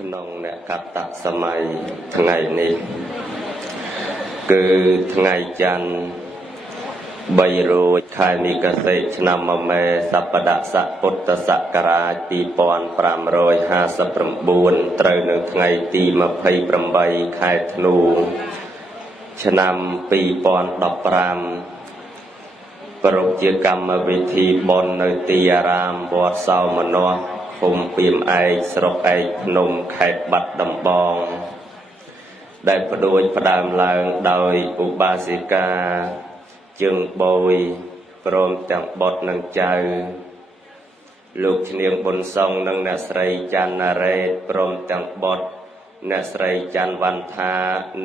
ក្នុងអ្នកកតសម័យថ្ងៃនេះគឺថ្ងៃច័ន្ទ3រោចខែមីកាសេឆ្នាំមមេសប្បដសពុទ្ធសករាជ2559ត្រូវនៅថ្ងៃទី28ខែធ្នូឆ្នាំ2015ប្រពៃជាកម្មវិធីបុណ្យនៅទីអារាមវត្តសោមនស្សឃុំពីមឯកស្រុកឯកភ្នំខេត្តបាត់ដំបងដែលផ្ដួចផ្ដើមឡើងដោយឧបាសិកាជើងបយព្រមទាំងបុត្រនិងចៅលោកឈ្នាងប៊ុនសុងនិងអ្នកស្រីច័ន្ទណារ៉េតព្រមទាំងបុត្រអ្នកស្រីច័ន្ទវណ្ណថា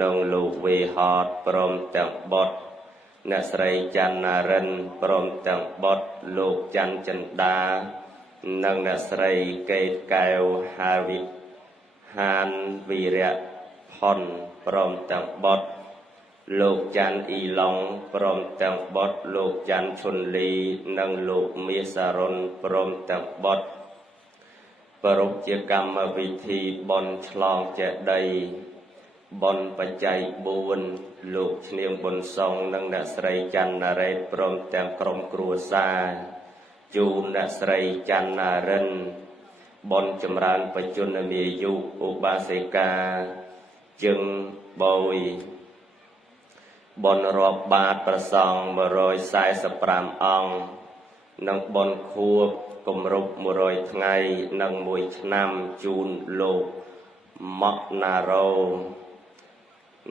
និងលោកវេហតព្រមទាំងបុត្រអ្នកស្រីច័ន្ទណារិនព្រមទាំងបុត្រលោកច័ន្ទចិន្តានិងអ្នកស្រីកេតកែវហានវីរៈផុនព្រមទាំងបុត្រលោកច័ន្ទអ៊ីឡុងព្រមទាំងបុត្រលោកច័ន្ទឈុនលីនិងលោកមាសរុនព្រមទាំងបុត្រប្រពៃជាកម្មវិធីបុណ្យឆ្លងចេតិយបុណ្យបច្ច័យ4លោកឈ្នាងប៊ុនសុងនិងអ្នកស្រីច័ន្ទណារ៉េតព្រមទាំងក្រុមគ្រួសារជូនអ្នកស្រីច័ន្ទណារិនបុណ្យចម្រើនបច្ចុប្បន្នមាយុឧបាសិកាជើងបយបុណ្យរាប់បាតប្រសង់145អង្គនិងបុណ្យខួបគម្រប់100ថ្ងៃនិង1ឆ្នាំជូនលោកម៉ាក់ណារ៉ូ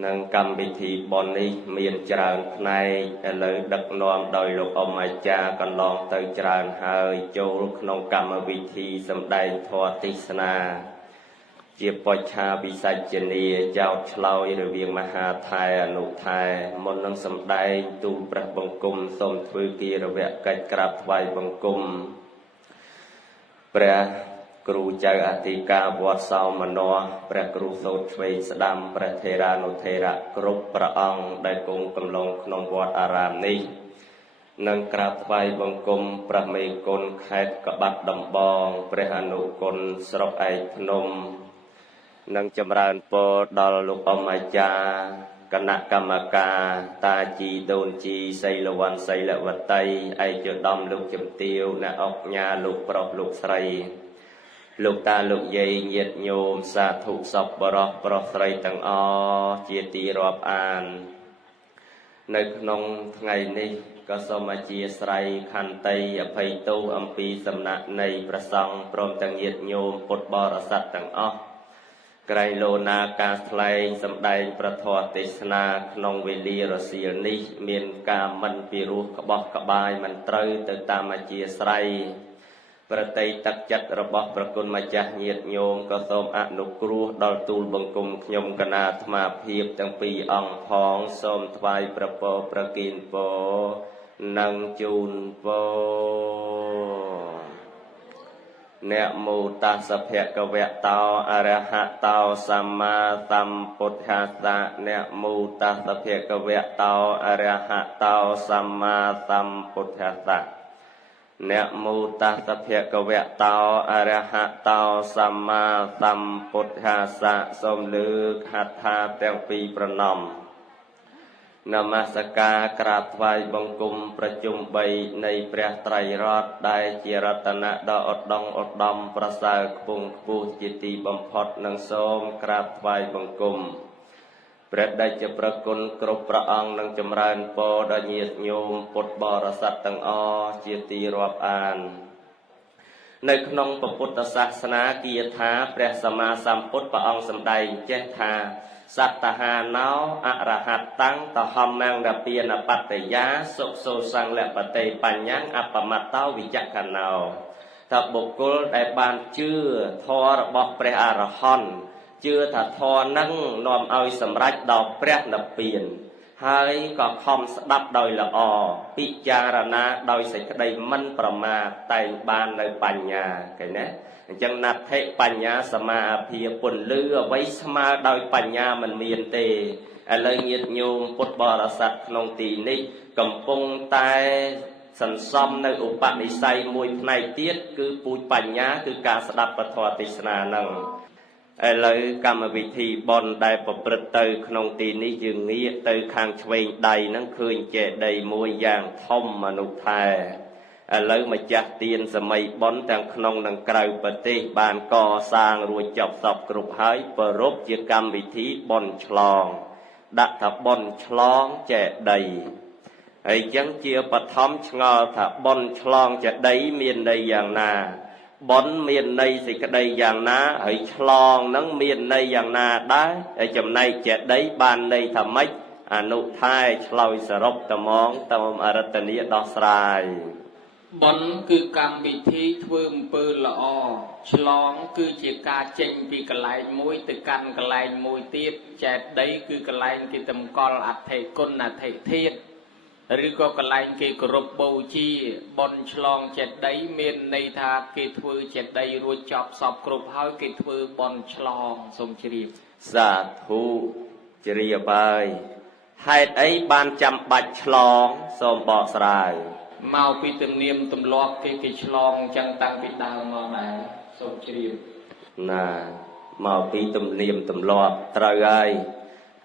និងកម្មវិធីបុណ្យនេះមានច្រើនផ្នែកឥឡូវដឹកនាំដោយលោកអ៊ំអាចារ្យកន្លងទៅច្រើនហើយចូលក្នុងកម្មវិធីសម្ដែងធម៌ទេសនាជាបច្ឆាវិសច្ចនីចោតឆ្លើយរវាងមហាថែអនុថែមុននឹងសម្ដែងទូលព្រះបង្គំសូមធ្វើគារវកិច្ចក្រាបថ្វាយបង្គំព្រះគ្រូចៅអធិការវត្តសោមនស្សព្រះគ្រូសូត្រឆ្វេងស្ដាំព្រះថេរានុថេរៈគ្រប់ព្រះអង្គដែលគង់កំឡុងក្នុងវត្តអារាមនេះនិងក្រាបថ្វាយបង្គំព្រះមេគុណខេត្តកបាត់ដំបងព្រះអនុគុណស្រុកឯកភ្នំនិងចម្រើនពរដល់លោកអ៊ំអាចារ្យគណៈកម្មការតាជីដូនជីសីលវ័នសីលវតីឯកឧត្តមលោកជំទាវអ្នកអុកញ៉ាលោកប្រុសលោកស្រីលោកតាលោកយាយញាតិញោមសាធុសពបរោះប្រុសស្រីទាំងអស់ជាទីរាប់អាននៅក្នុងថ្ងៃនេះក៏សូមអធ្យាស្រ័យខន្តីអភ័យទោសអំពីសំណាក់នៃព្រះសង្ឃព្រមទាំងញាតិញោមពុទ្ធបរិស័ទទាំងអស់ក្រែងលោណាការថ្លែងសម្ដែងប្រធមទេសនាក្នុងវេលារសៀលនេះមានការមិនពិរោះក្បោះក្បាយមិនត្រូវទៅតាមអធ្យាស្រ័យប្រតិទឹកចិត្តរបស់ប្រគុណម្ចាស់ញាតិញោមក៏សូមអនុគ្រោះដល់ទូលបង្គំខ្ញុំគណៈអាត្មាភាពទាំងពីរអង្គផងសូមថ្វាយប្រពរប្រគិនពរនិងជូនពរអ្នកមោតាសភគវៈតោអរហតោសម្មាសម្ពុទ្ធាសៈអ្នកមោតាសភគវៈតោអរហតោសម្មាសម្ពុទ្ធាសៈអ្នកមោតាសភគវៈតោអរហតោសម្មាសម្ពុទ្ធាសៈសូមលើកហដ្ឋាទាំងពីរប្រណម្យនមស្ការក្រាបថ្វាយបង្គំប្រជុំ3នៃព្រះត្រៃរតន៍ដែលជារតនៈដ៏ឧត្តមឧត្តមប្រសើរខ្ពង់ខ្ពស់ជាទីបំផុតនិងសូមក្រាបថ្វាយបង្គំព្រះតេជប្រគុណគ្រប់ព្រះអង្គនិងចម្រើនពរដល់ញាតិញោមពុទ្ធបរិស័ទទាំងអស់ជាទីរាប់អាននៅក្នុងពុទ្ធសាសនាគាថាព្រះសម្មាសម្ពុទ្ធព្រះអង្គសម្ដែងចេះថាសត្តហាណោអរហតតាំងតហម្មងរពានបត្តយាសុសោសង្ឃលបតេបញ្ញអបមត្តោវិជ្ជកណោថាបុគ្គលដែលបានជឿធម៌របស់ព្រះអរហន្តជឿថាធម៌នឹងនាំឲ្យសម្រេចដល់ព្រះនិព្វានហើយក៏ខំស្ដាប់ដោយល្អពិចារណាដោយសេចក្តីមិនប្រមាទតែងបាននៅបញ្ញាឃើញណាអញ្ចឹងណដ្ឋិបញ្ញាសមាភិពន្លឺអ្វីស្មើដោយបញ្ញាមិនមានទេឥឡូវញាតិញោមពុទ្ធបរិស័ទក្នុងទីនេះកំពុងតែសន្សំនៅឧបនិស្ស័យមួយផ្នែកទៀតគឺពូជបញ្ញាគឺការស្ដាប់ពធទេសនានឹង ឥឡូវកម្មវិធីបន់ដែលប្រព្រឹត្តទៅក្នុងទីនេះយើងងាកទៅខាងឆ្វេងដៃហ្នឹងឃើញចេតិយមួយយ៉ាងធំអនុថែឥឡូវម្ចាស់ទានសម័យបន់ទាំងក្នុងនិងក្រៅប្រទេសបានកសាងរួចចប់សពគ្រប់ហើយប្រពជាកម្មវិធីបន់ឆ្លងដាក់ថាបន់ឆ្លងចេតិយហើយចឹងជាបឋមឆ្ងល់ថាបន់ឆ្លងចេតិយមានន័យយ៉ាងណាបន់មានន័យសេចក្តីយ៉ាងណាហើយឆ្លងនឹងមានន័យយ៉ាងណាដែរហើយចំណែកចេតិយបានន័យថាម៉េចអនុថែឆ្លើយសរុបត្មងតាមអរតនីដោះស្រាយបន់គឺកម្មវិធីធ្វើអំពើល្អឆ្លងគឺជាការចេញពីកន្លែងមួយទៅកាន់កន្លែងមួយទៀតចេតិយគឺកន្លែងគេតម្កល់អធិគុណអធិធាតុឬក៏កន្លែងគេគោរពបូជាបន់ឆ្លងចេតិយមានន័យថាគេធ្វើចេតិយរួចចប់សពគ្រប់ហើយគេធ្វើបន់ឆ្លងសូមជ្រាបសាធុជ្រាបហើយហេតុអីបានចាំបាច់ឆ្លងសូមបកស្រាយមកពីទំនៀមទម្លាប់គេឆ្លងចឹងតាំងពីដើមមកដែរសូមជ្រាបណាមកពីទំនៀមទម្លាប់ត្រូវហើយ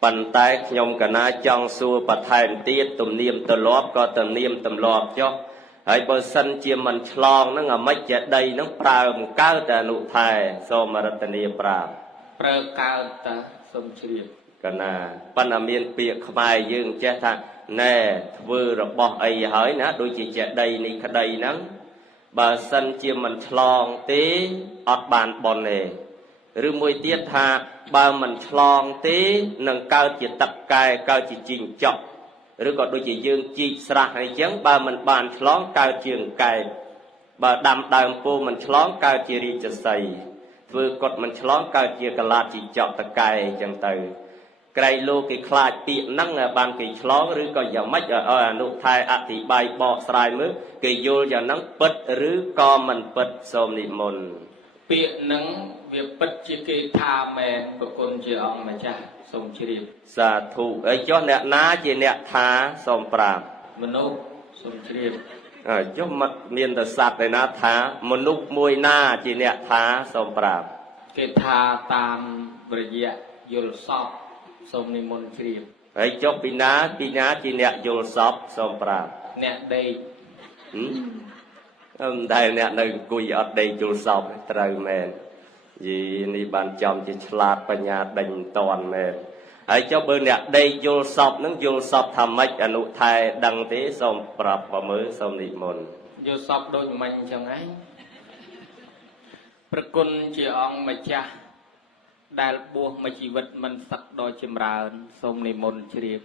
ប៉ុន្តែខ្ញុំកណាចង់សួរបន្ថែមទៀតទំនៀមទម្លាប់ក៏ទំនៀមទម្លាប់ចុះហើយបើសិនជាមិនឆ្លងនឹងអាម៉េចចេតិយនឹងប្រើមិនកើតតែអនុថែសូមរតនីប្រាប់ប្រើកើតតាសូមជ្រាបកណាប៉ុន្តែមានពាក្យខ្មែរយើងចេះថាណែធ្វើរបស់អីហើយណាដូចជាចេតិយនេះក្តីហ្នឹងបើសិនជាមិនឆ្លងទេអត់បានបន់ទេឬមួយទៀតថាបើមិនឆ្លងទេនឹងកើតជាទឹកកែកើតជាជីងចក់ឬក៏ដូចជាយើងជីកស្រះអីចឹងបើមិនបានឆ្លងកើតជាកែបើដាំដើមពោធិ៍មិនឆ្លងកើតជារាជសីធ្វើកុដិមិនឆ្លងកើតជាកលាតជីងចក់តកែអញ្ចឹងទៅក្រៃលោកគេខ្លាចពាក្យហ្នឹងបានគេឆ្លងឬក៏យ៉ាងម៉េចឲ្យអនុថែអធិប្បាយបកស្រាយមើលគេយល់យ៉ាងហ្នឹងពិតឬក៏មិនពិតសូមនិមន្តពាក្យហ្នឹងវាពិតជាគេថាមែនប្រគុណជាអង្គម្ចាស់សូមជ្រាបសាធុហើយចុះអ្នកណាជាអ្នកថាសូមប្រាប់មនុស្សសូមជ្រាបចុះមិនមានតែសត្វឯណាថាមនុស្សមួយណាជាអ្នកថាសូមប្រាប់គេថាតាមរយៈយល់សពសូមនិមន្តជ្រាបហើយចុះពីណាជាអ្នកយល់សពសូមប្រាប់អ្នកដេកតែអ្នកនៅអង្គុយអត់ដេកយល់សពត្រូវមែនយីនេះបានចំជាឆ្លាតបញ្ញាដេញតន់មែនហើយចុះបើអ្នកដេកយល់សពនឹងយល់សពថាម៉េចអនុថែដឹងទេសូមប្រាប់បើមើលសូមនិមន្តយល់សពដូចមិញអញ្ចឹងឯងប្រគុណជាអង្គម្ចាស់ដែលបួសមួយជីវិតមិនសឹកដល់ចម្រើនសូមនិមន្តជ្រាប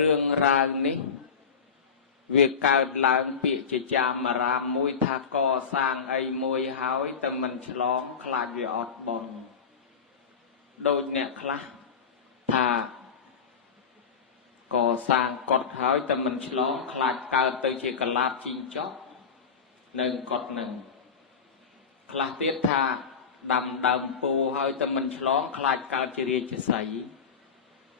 រឿងរ៉ាវនេះវាកើតឡើងពាក្យជាចាមរាមមួយថាកសាងអីមួយហើយតែមិនឆ្លងខ្លាចវាអត់បន់ដូចអ្នកខ្លះថាកសាងកុដិហើយតែមិនឆ្លងខ្លាចកើតទៅជាកលាបជីងចក់នៅកុដិនឹងខ្លះទៀតថាដាំដើមពោធិ៍ហើយតែមិនឆ្លងខ្លាចកើតជារាជសី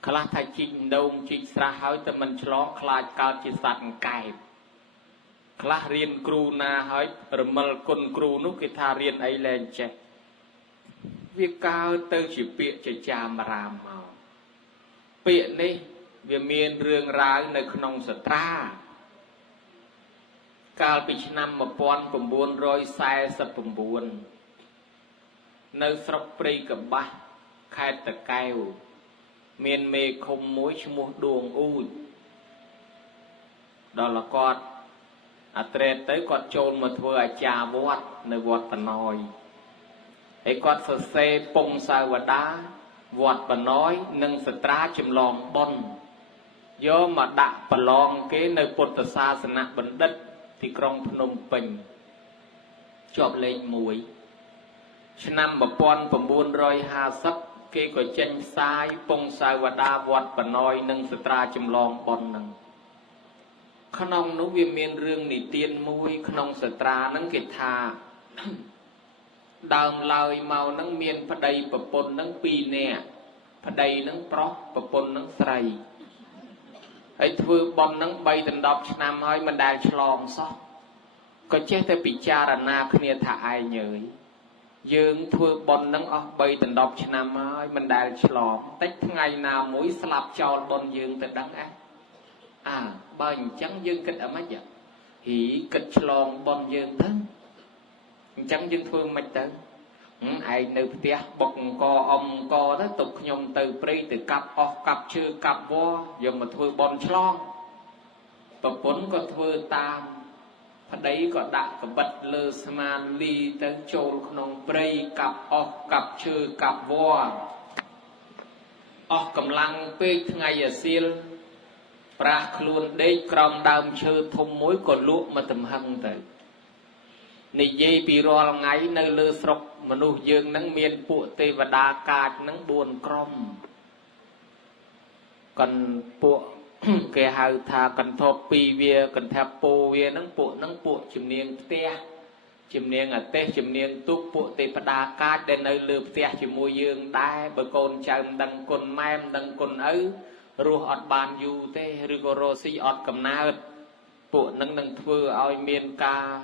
ខ្លះថាជីកដូងជីកស្រះហើយតែមិនឆ្លងខ្លាចកើតជាសត្វកែបខ្លះរៀនគ្រូណាហើយរមិលគុណគ្រូនោះគេថារៀនអីលែងចេះវាកើតទៅជាពាក្យចចាមរាមមកពាក្យនេះវាមានរឿងរ៉ាវនៅក្នុងសត្រាកាលពីឆ្នាំ1949នៅស្រុកព្រៃកបាស់ខេត្តតាកែវមានមេឃុំមួយឈ្មោះដួងអ៊ូចដល់គាត់អាត្រេតទៅគាត់ចូលមកធ្វើអាចារ្យវត្តនៅវត្តបណយហើយគាត់សរសេរពងសាវតាវត្តបណយនិងសត្រាចម្លងបុណ្យយកមកដាក់ប្រឡងគេនៅពុទ្ធសាសនបណ្ឌិតទីក្រុងភ្នំពេញជាប់លេខ1ឆ្នាំ1950គេក៏ចេញផ្សាយពងសាវតាវត្តបណយនិងសត្រាចម្លងបុណ្យនឹងក្នុងនោះវាមានរឿងនិទានមួយក្នុងសត្រានឹងគេថាដើមឡើយមកនឹងមានប្តីប្រពន្ធនឹង2នាក់ប្តីនឹងប្រុសប្រពន្ធនឹងស្រីហើយធ្វើបុណ្យនឹង3ដល់10ឆ្នាំហើយមិនដែលឆ្លងសោះក៏ចេះតែពិចារណាគ្នាថាឯង dương thưa bon nắng ở bay từ đọc năm ấy mình đại lò tách ngày nào mũi slap cho bon dương từ đắng á bền trắng dương kịch ở mấy giờ hỉ kịch lon bon dương thân trắng dương thương mạch tới ai nêu tia bọc co ông co đó tục nhom từ pri từ cặp cặp chưa cặp vô giờ mà thưa bon chlon và bốn có thưa tam đấy có đặt có bật lơ sman ly tới châu nông pri cặp chưa cặp vô cầm lăng pe ngày ở xiên pra luôn đấy cầm đam chơi thông mối còn lụa mà tầm hăng tới này dây bị rò ngay nơi lơ sọc mà nụ dương nắng miền phụ tê và đa cát nắng buồn crom còn phụ cái hào thà cần thọ pi vía cần thà po vía nắng phụ chìm niên te chìm niên ở te chìm niên túc phụ tê và đa cát đến nơi lơ te chìm môi dương đai bờ cồn chạm đằng cồn mem đằng cồn ấy ruột ọt bàn du tê rigorosi ọt cầm na phụ nắng thưa ao miền ca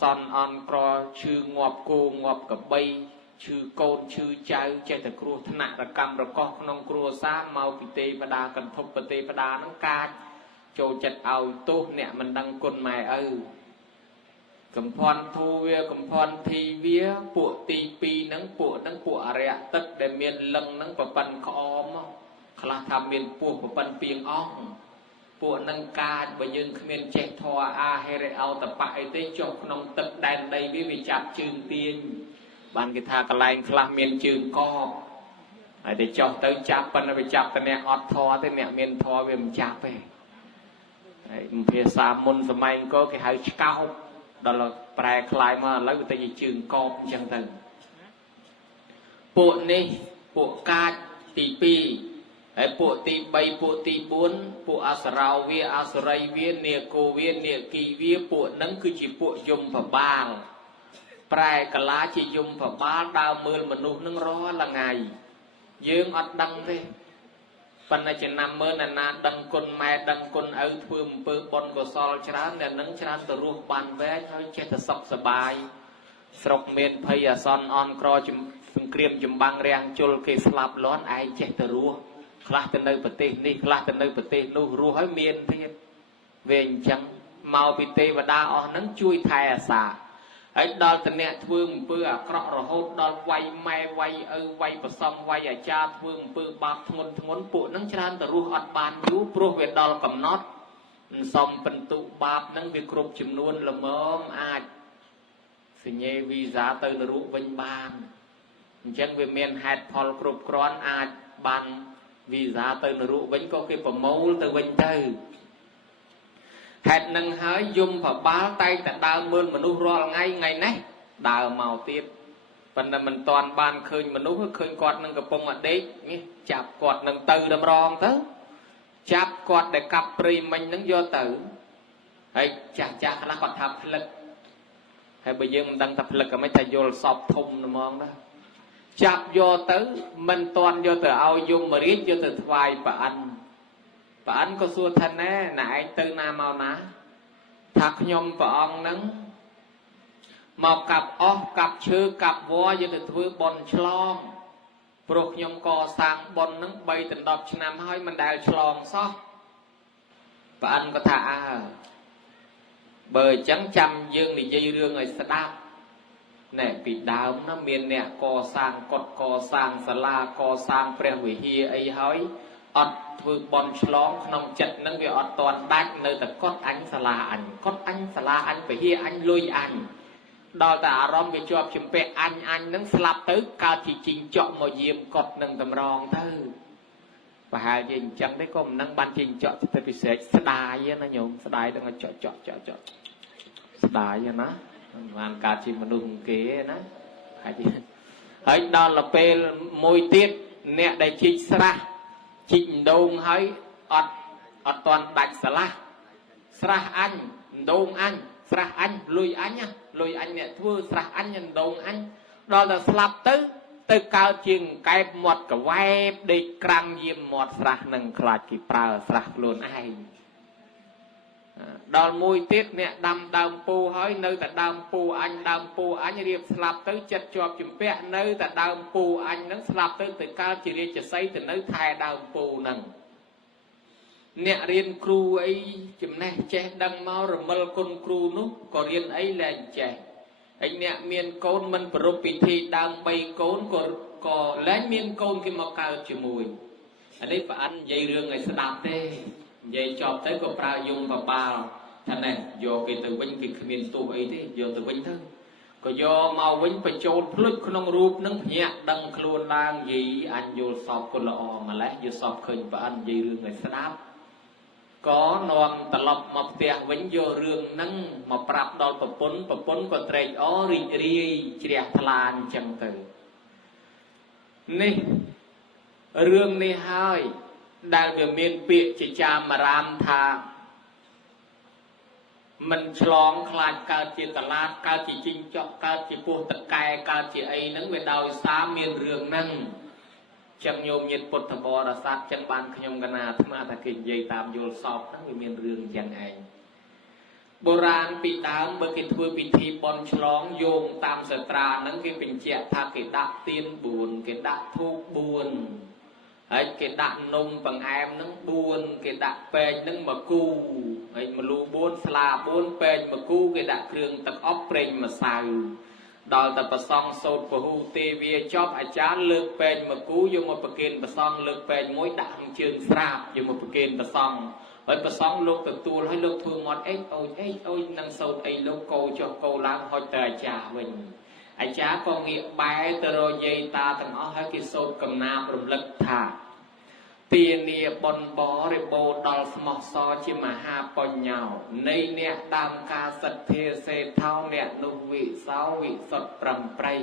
son on cro chư ngọp cô ngọp cặp bay chư côn chư trái chạy từ cua thân nặng là cầm rồi co nông cua xa màu bị tê và đa cần thục và tê và đa nắng ca trâu chặt ao tốt nè mình đang côn mài cầm phòn thu vía cầm phòn thi vía bộ tì pi nắng bộ rẻ tất để miền lăng nắng và bần khó khla tham miền và bần pieng ong bộ nâng ca bởi nhưng miền trẻ thọ hay rệ ao tập bại tới cho nông tập đàn đây với vị chạp trường tiên ban cái thà cái lành khla miền trường co để cho tới chạp bên là chạp tới nè ọt thọ tới nè miền thọ về mình chạp về phía xa môn sớm anh có cái hai cao đó là bài khai mà lấy cái gì trường co chẳng từng bộ này bộ ca tỷ pi bộ tì bay bộ tì bốn bộ asrau vía asrai vía nia cô vía nia kỳ vía bộ nắng cứ chỉ bộ dùng và bang prai cả lá chỉ dùng và ba đào mưa mà nụ nắng rõ là ngày dương ọt đăng thế phần này chỉ nằm mơ là na đăng con mẹ đăng con ơi phương bơ bon của sol chán để nắng chán từ ruột bàn vé thôi che thật sọc sờ bài sọc miền phay son on cro chum kriêm chum băng rèn chul cây slap lón ai che từ ruột khla từ nơi bờ tê ní khla từ nơi bờ tê nụ ruột hỏi miền thế về chẳng màu bị tê và đa on nắng chui thai xả ấy đo từ nè phương bơ cọ rồi hốt đo quay mai quay bờ sông quay cha phương bơ bạc ngôn bộ nắng chán từ ruột ọt bàn dú pro về đo cầm nót sông phần tụ bạc nắng việc cướp chìm luôn là mớm ai thì nhẹ vì giá từ là ruột vinh bàn chẳng về miền hạt phò cướp cron ai bàn vì giá từ là ruột vinh có cái phẩm mẫu từ vinh từ hạt nâng hái dùng và bá tay tại đào mơn mà nụ rõ ngay này đào màu tiếp phần là mình toàn bàn khơi mà nụ khơi quạt nâng cặp bông ở đấy chạp quạt nâng từ đâm rong tới chạp quạt để cặp pri mình nâng vô tử ấy chả là quạt thập lực hay bây giờ mình đang tập lực ở mấy thầy vô sọp thùng nè mong đó chạp vô tới mình toàn vô từ ao dùng mà riết vô từ vài và anh có xua thân á nãy từ nam màu ná thật nhom và ông nắng màu cặp chư cặp vua như từ thứ bon chlong bột nhom co sang bon nắng bay từ đọc năm hai mình đào chlong xó và anh có thả bờ trắng chăm dương thì dây rương người sẽ đáp nè bị đào nó miền nè co sang cột co sang sà la co sang pre hủy hia ấy hói ọt vừa bon chlong nông chật nâng về ọt toàn đách nơi ta cốt anh sà la anh phải hia anh lôi anh đo ta rom về cho chim pe anh nâng slap tới cao chỉ trình chọn một diêm cột nâng tầm rong thôi và hai gì chẳng đấy có nâng ban trình chọn thì phải sẽ đài nó nhung đài đang chọn đài vậy nó hoàn cả chỉ mà đùng kế nó ấy đó là pe môi tiết nè đại chinh sra chinh đông ấy ọt toàn đạch sra anh đông anh sra anh lùi anh nè thưa sra anh nhân đông anh đó là slap tới cao chiêng cái một cái web đi căng diêm một sra nâng khlat kỳ prao sra luôn ai ដល់មួយទៀតអ្នកដាំដើមពូហើយនៅតែដើមពូអញរៀបស្លាប់ទៅចិត្តជាប់ជំពាក់នៅតែដើមពូអញហ្នឹងស្លាប់ទៅកើតជារាជសីទៅនៅថែដើមពូហ្នឹងអ្នករៀនគ្រូអីចំណេះចេះដឹងមករមិលគុណគ្រូនោះក៏រៀនអីលែងចេះឯអ្នកមានកូនមិនប្រពៃពិធីដើម3កូនក៏លែងមានកូនគេមកកើតជាមួយអានេះប្រអិននិយាយរឿងឲ្យស្ដាប់ទេនិយាយចប់ទៅក៏ប្រើយងបបាលថាណែយកគេទៅវិញគេគ្មានទោសអីទេយកទៅវិញទៅក៏យកមកវិញបញ្ចូលភ្លុចក្នុងរូបនឹងភ្ញាក់ដឹងខ្លួនឡើងយីអញយល់សពគុណល្អម្លេះយល់សពឃើញប្រអិននិយាយរឿងឲ្យស្ដាប់ក៏នាំត្រឡប់មកផ្ទះវិញយករឿងហ្នឹងមកប្រាប់ដល់ប្រពន្ធក៏ត្រេកអររីករាយជ្រះថ្លាអញ្ចឹងទៅនេះរឿងនេះហើយដែលវាមានពាក្យជាចាមរាមថាមិនឆ្លងខ្លាចកើតជាតឡាតកើតជាជីងចក់កើតជាពស់តកែកើតជាអីហ្នឹងវាដោយសារមានរឿងហ្នឹងចឹងញោមញាតិពុទ្ធបរិស័ទចឹងបានខ្ញុំកណាអាត្មាថាគេនិយាយតាមយល់សពហ្នឹងវាមានរឿងចឹងឯងបុរាណពីដើមបើគេធ្វើពិធីបន់ឆ្លងយោងតាមសាត្រាហ្នឹងគេបញ្ជាក់ថាគេដាក់ទៀន4គេដាក់ធូប4ហើយគេដាក់នំបង្អែមហ្នឹង4គេដាក់ពេជ្រហ្នឹង1គូហើយម្លូ4ស្លា4ពេជ្រ1គូគេដាក់គ្រឿងទឹកអប់ប្រេងម្សៅដល់តែប្រសងសោតពហុទេវាចប់អាចារ្យលើកពេជ្រ1គូយកមកប្រគេនប្រសងលើកពេជ្រ1ដាក់ក្នុងជើងស្រាបយកមកប្រគេនប្រសងហើយប្រសងលោកទទួលហើយលោកធ្វើមាត់អេចអូចនឹងសោតអីលោកកោចុះកោឡើងហុចទៅអាចារ្យវិញអាចារ្យក៏ងាកបែរទៅរកយាយតាទាំងអស់ហើយគេសោតកំណាព្យរំលឹកថាទានាបុណ្យបរិបូរណ៍ដល់ស្មោះសរជាមហាបញ្ញោនៃអ្នកតាមការសទ្ធាសេថោអ្នកនោះវិសោវិសុទ្ធប្រំប្រៃ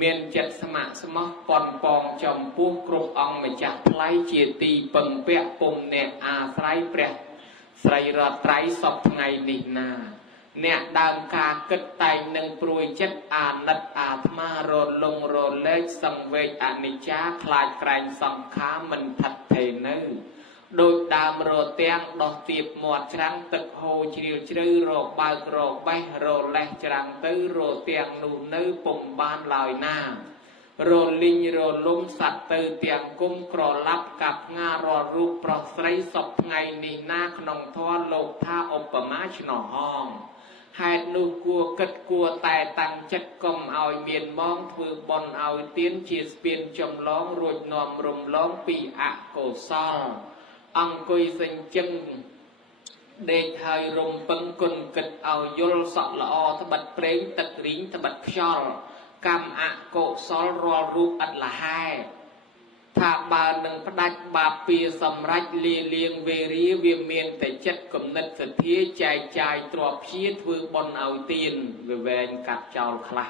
មានចិត្តស្ម័គ្រស្មោះប៉ុនប៉ងចំពោះគ្រប់អង្គម្ចាស់ថ្លៃជាទីពឹងពាក់ពុំអ្នកអាស្រ័យព្រះស្រីរតត្រៃសពថ្ងៃនេះណាអ្នកដើមការគិតតែងនឹងព្រួយចិត្តអាណិតអាត្មារលងរលែកសង្វេគអនិច្ចាខ្លាចក្រែងសង្ខារមិនថិតថេរនៅដោយដើមរទាំងដោះទៀបមាត់ច្រាំងទឹកហូរជ្រាលជ្រៅរបើករបេះរលេះច្រាំងទៅរទាំងនោះនៅពុំបានឡើយណារលីងរលំសัตว์ទៅទាំងគុំក្រឡាប់កាប់ងារលរូបប្រុសស្រីសពថ្ងៃនេះណាក្នុងធម៌លោកថាឧបមាឆ្នោហងហេតុនោះគួរគិតគួរតែតាំងចិត្តកុំឲ្យមានម៉ងធ្វើបន់ឲ្យទៀនជាស្ពានចម្លងរួចនាំរំលងពីអកុសលអង្គុយសេញជឹងដេកហើយរំពឹងគុណគិតឲ្យយល់សក់ល្អត្បិតប្រេងទឹករីងត្បិតខ្យល់កម្មអកុសលរាល់រូបអត់លហែថាបើនឹងផ្ដាច់បាបពីសម្រេចលាលៀងវេរាវាមានតែចិត្តគំនិតសទ្ធាចែកចាយទ្រព្យព្យាធ្វើបុណ្យឲ្យទានវាវែងកាត់ចោលខ្លះ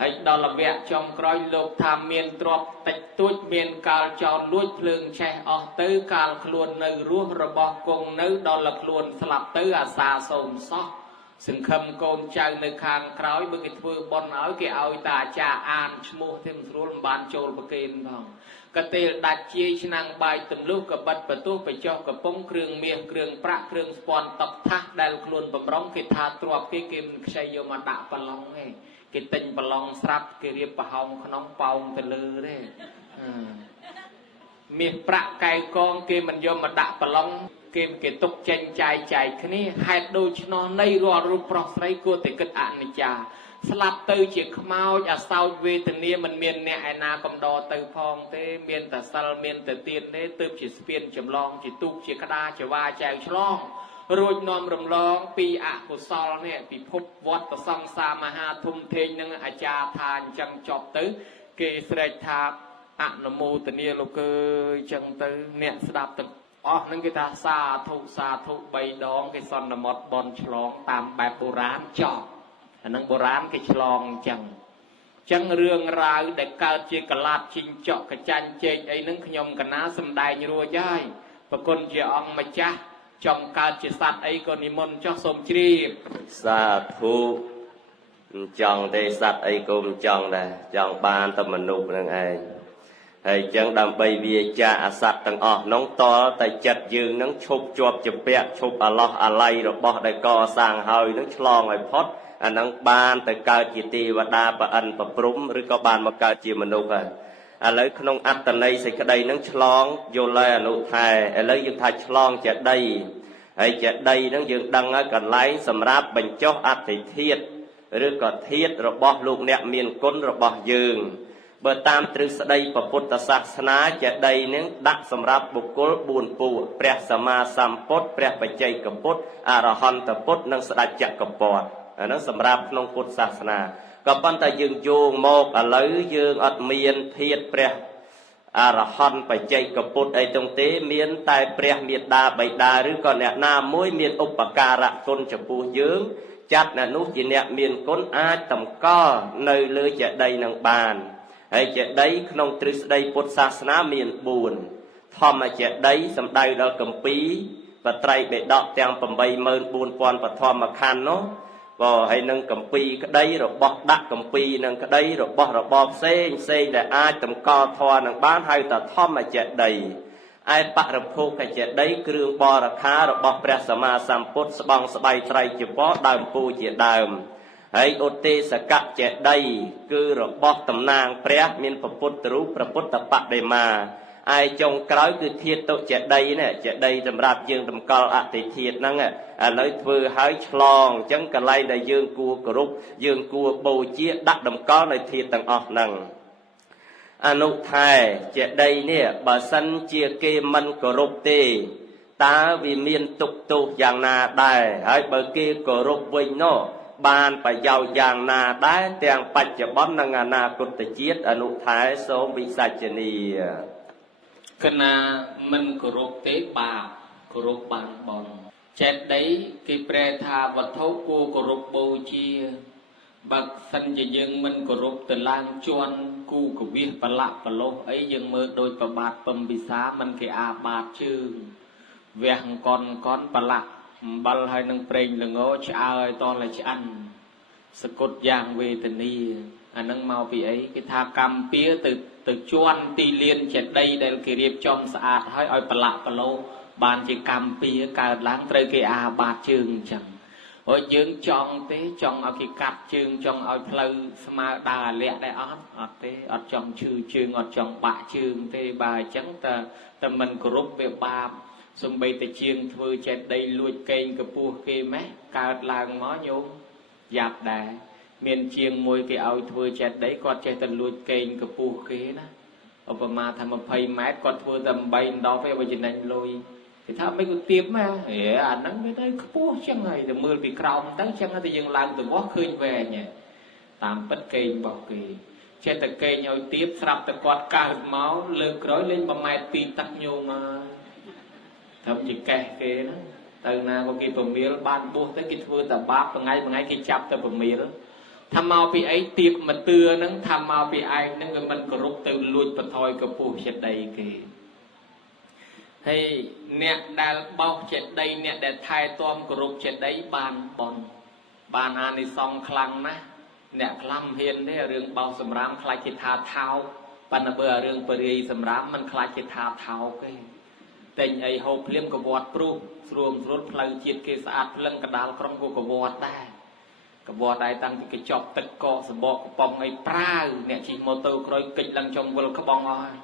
ហើយដល់វគ្គចុងក្រោយលោកថាមានទ្រព្យតិចតួចមានកាលចោលលួចភ្លើងឆេះអស់ទៅកាលខ្លួននៅរស់របស់គង់នៅដល់ខ្លួនស្លាប់ទៅអាសាសូមសោះសង្ឃឹមកូនចៅនៅខាងក្រោយបើគេធ្វើបន់ឲ្យគេឲ្យតាអាចារ្យអានឈ្មោះទេមិនស្រួលមិនបានចូលប្រគេនផងកទេលដាច់ជាយឆ្នាំងបាយទំលុះកបិតបទុះបចុះកំពុងគ្រឿងមាសគ្រឿងប្រាក់គ្រឿងស្ពាន់តុកថាសដែលខ្លួនបំរុងគេថាទ្របគេមិនខ្ចីយកមកដាក់ប្រឡងទេគេទិញប្រឡងស្រាប់គេរៀបប្រហោងក្នុងប៉ោងទៅលើទេមាសប្រាក់កែកងគេមិនយកមកដាក់ប្រឡងគេទុកចេញចាយគ្នាហេតុដូច្នោះនៃរាល់រូបប្រុសស្រីគួរតែគិតអនិច្ចាស្លាប់ទៅជាខ្មោចអាសោចវេទនាមិនមានអ្នកឯណាកំដរទៅផងទេមានតែសិលមានតែទានទេទើបជាស្ពានចម្លងជាទូកជាក្តារជាវាចែវឆ្លងរួចនាំរំលងពីអកុសលនេះពិភពវត្តសង្សារមហាធំធេងនឹងអាចារ្យថាអញ្ចឹងចប់ទៅគេស្រែកថាអនុមោទនាលោកអើយអញ្ចឹងទៅអ្នកស្ដាប់ទាំងអស់នឹងគេថាសាធុ3ដងគេសន្មត់បនឆ្លងតាមបែបបុរាណចប់អានឹងបុរាណគេឆ្លងអញ្ចឹងរឿងរ៉ាវដែលកើតជាកលាតជីងចក់កចាញ់ជែកអីហ្នឹងខ្ញុំកណាសំដែងរួចហើយប្រគុណជាអង្គម្ចាស់ចង់កើតជាសត្វអីក៏និមន្តចុះសូមជ្រាបសាធុចង់ទេសត្វអីក៏មិនចង់ដែរចង់បានតែមនុស្សនឹងឯង ហើយចឹងដើម្បីវាចាអាសត្វទាំងអស់នោះតតែចិត្តយើងនឹងឈប់ជាប់ជាពាក់ឈប់អាឡោះអាល័យរបស់ដែលកសាងហើយនឹងឆ្លងឲ្យផុតអានឹងបានទៅកើតជាទេវតាប្រអិនប្រព្រំឬក៏បានមកកើតជាមនុស្សហើយឥឡូវក្នុងអត្តន័យសេចក្តីនឹងឆ្លងយល់ហើយអនុថែឥឡូវយើងថាឆ្លងចេតីហើយចេតីនឹងយើងដឹងហើយកន្លែងសម្រាប់បញ្ចុះអតិធាតុឬក៏ធាតុរបស់លោកអ្នកមានគុណរបស់យើងបើតាមទ្រឹស្ដីពុទ្ធសាសនាចេតីនឹងដាក់សម្រាប់បុគ្គល4ពួកព្រះសម្មាសម្ពុទ្ធព្រះបច្ចេកពុទ្ធអរហន្តពុទ្ធនិងស្ដេចចក្រពត្តិអានោះសម្រាប់ក្នុងពុទ្ធសាសនាក៏ប៉ុន្តែយើងយោងមកឥឡូវយើងអត់មានធាតុព្រះអរហន្តបច្ចេកពុទ្ធអីទាំងទេមានតែព្រះមេត្តាបិតាឬក៏អ្នកណាមួយមានឧបការៈគុណចំពោះយើងចាត់អ្នកនោះជាអ្នកមានគុណអាចតម្កល់នៅលើចេតិយនឹងបានហើយចេតិយក្នុងទ្រឹស្ដីពុទ្ធសាសនាមាន4ធម្មចេតិយសំដៅដល់គម្ពីរបត្រៃបិដកទាំង 84000 បឋមខណ្ឌនោះក៏ហើយនឹងគម្ពីរក្តីរបស់ដាក់គម្ពីរនឹងក្តីរបស់របបផ្សេងដែលអាចតម្កល់ធម៌នឹងបានហៅថាធម្មចេតិយឯបរិភោគចេតិយគ្រឿងបរិខារបស់ព្រះសម្មាសម្ពុទ្ធស្បង់ស្បៃត្រៃចង្វរដើមពូជាដើមហើយឧទេសកចេតិយគឺរបស់តំណាងព្រះមានព្រះពុទ្ធរូបព្រះពុទ្ធបដិមាឯចុងក្រោយគឺធាតុចេតិយនេះចេតិយសម្រាប់យើងតម្កល់អតិធាតុហ្នឹងឥឡូវធ្វើឲ្យឆ្លងអញ្ចឹងកន្លែងដែលយើងគួរគោរពយើងគួរបូជាដាក់តម្កល់នៅធាតុទាំងអស់ហ្នឹងអនុថែចេតិយនេះបើសិនជាគេមិនគោរពទេតើវាមានទុក្ខទោសយ៉ាងណាដែរហើយបើគេគោរពវិញនោះបានប្រយោជន៍យ៉ាងណាដែរទាំងបច្ចុប្បន្ននិងអនាគតជាតិអនុថែសូមវិសាចនីកណាមិនគោរពទេបាបគោរពបានបងចេតិយគេប្រែថាវត្ថុគួរគោរពបូជាបើសិនជាយើងមិនគោរពទៅឡើងជាន់គូកវិសប្រឡាក់ប្រឡោះអីយើងមើលដូចប្របាទពំពិសាមិនគេអាបាតជើងវះកនប្រឡាក់អំបិលហើយនឹងប្រេងល្ងឆ្អើយតលឆ្អិនសគុតយ៉ាងវេទនាអានឹងមកពីអីគេថាកម្មពៀទៅជាន់ទីលានចេតិយដែលគេរៀបចំស្អាតហើយឲ្យប្រឡាក់ប្រឡោបានជាកម្មពៀកើតឡើងត្រូវគេអាបាតជើងអញ្ចឹងហើយយើងចង់ទេចង់ឲ្យគេកាត់ជើងចង់ឲ្យផ្លូវស្មើដើរអាលាក់ដែរអត់ទេអត់ចង់ឈឺជើងអត់ចង់បាក់ជើងទេបើអញ្ចឹងតែមិនគោរពវាបាបសំបីតែជាងធ្វើចេតិយលួចកេងកពស់គេម៉េះកើតឡើងមកញោមយ៉ាប់ដែរមានជាងមួយគេឲ្យធ្វើចេតិយគាត់ចេះតែលួចកេងកពស់គេណាឧបមាថា20ម៉ែត្រគាត់ធ្វើតែ8ដងទេបើចំណេញលុយគេថាមិនក៏ទៀបម៉ែអាហ្នឹងវាទៅខ្ពស់ចឹងហើយតែមើលពីក្រោមទៅចឹងតែយើងឡើងទៅបោះឃើញវែងតាមពិតកេងរបស់គេចេះតែកេងឲ្យទៀបស្រាប់តែគាត់កើតមកលើកក្រោយលេង1ម៉ែត្រ2ទឹកញោមហើយធ្វើជាកេះគេណាទៅណាក៏គេប្រមៀលបានបួសទៅគេធ្វើតែបាបថ្ងៃគេចាប់ទៅប្រមៀលថាមកពីអីទៀបមកទឿហ្នឹងថាមកពីឯងហ្នឹងវាមិនគោរពទៅលួចបន្ថយកពស់ចេតិយគេហើយអ្នកដែលបោសចេតិយអ្នកដែលថែទាំគោរពចេតិយបានបន់បានអានិសង្សខ្លាំងណាស់អ្នកខ្លះហ៊ានទេរឿងបោសសម្រាមខ្លាចគេថាថោកប៉ុន្តែបើរឿងបរិយសម្រាមមិនខ្លាចគេថាថោកទេតែញអីហូបភ្លាមកវត្តព្រោះស្រួលផ្លូវជាតិគេស្អាតភ្លឹងកដាលក្រុងក៏កវត្តដែរកវត្តដែរតាំងពីកញ្ចប់ទឹកកកសបកកំប៉ុងអីប្រាវអ្នកជិះម៉ូតូក្រោយកិច្ចឡើងចុងវិលក្បងអស់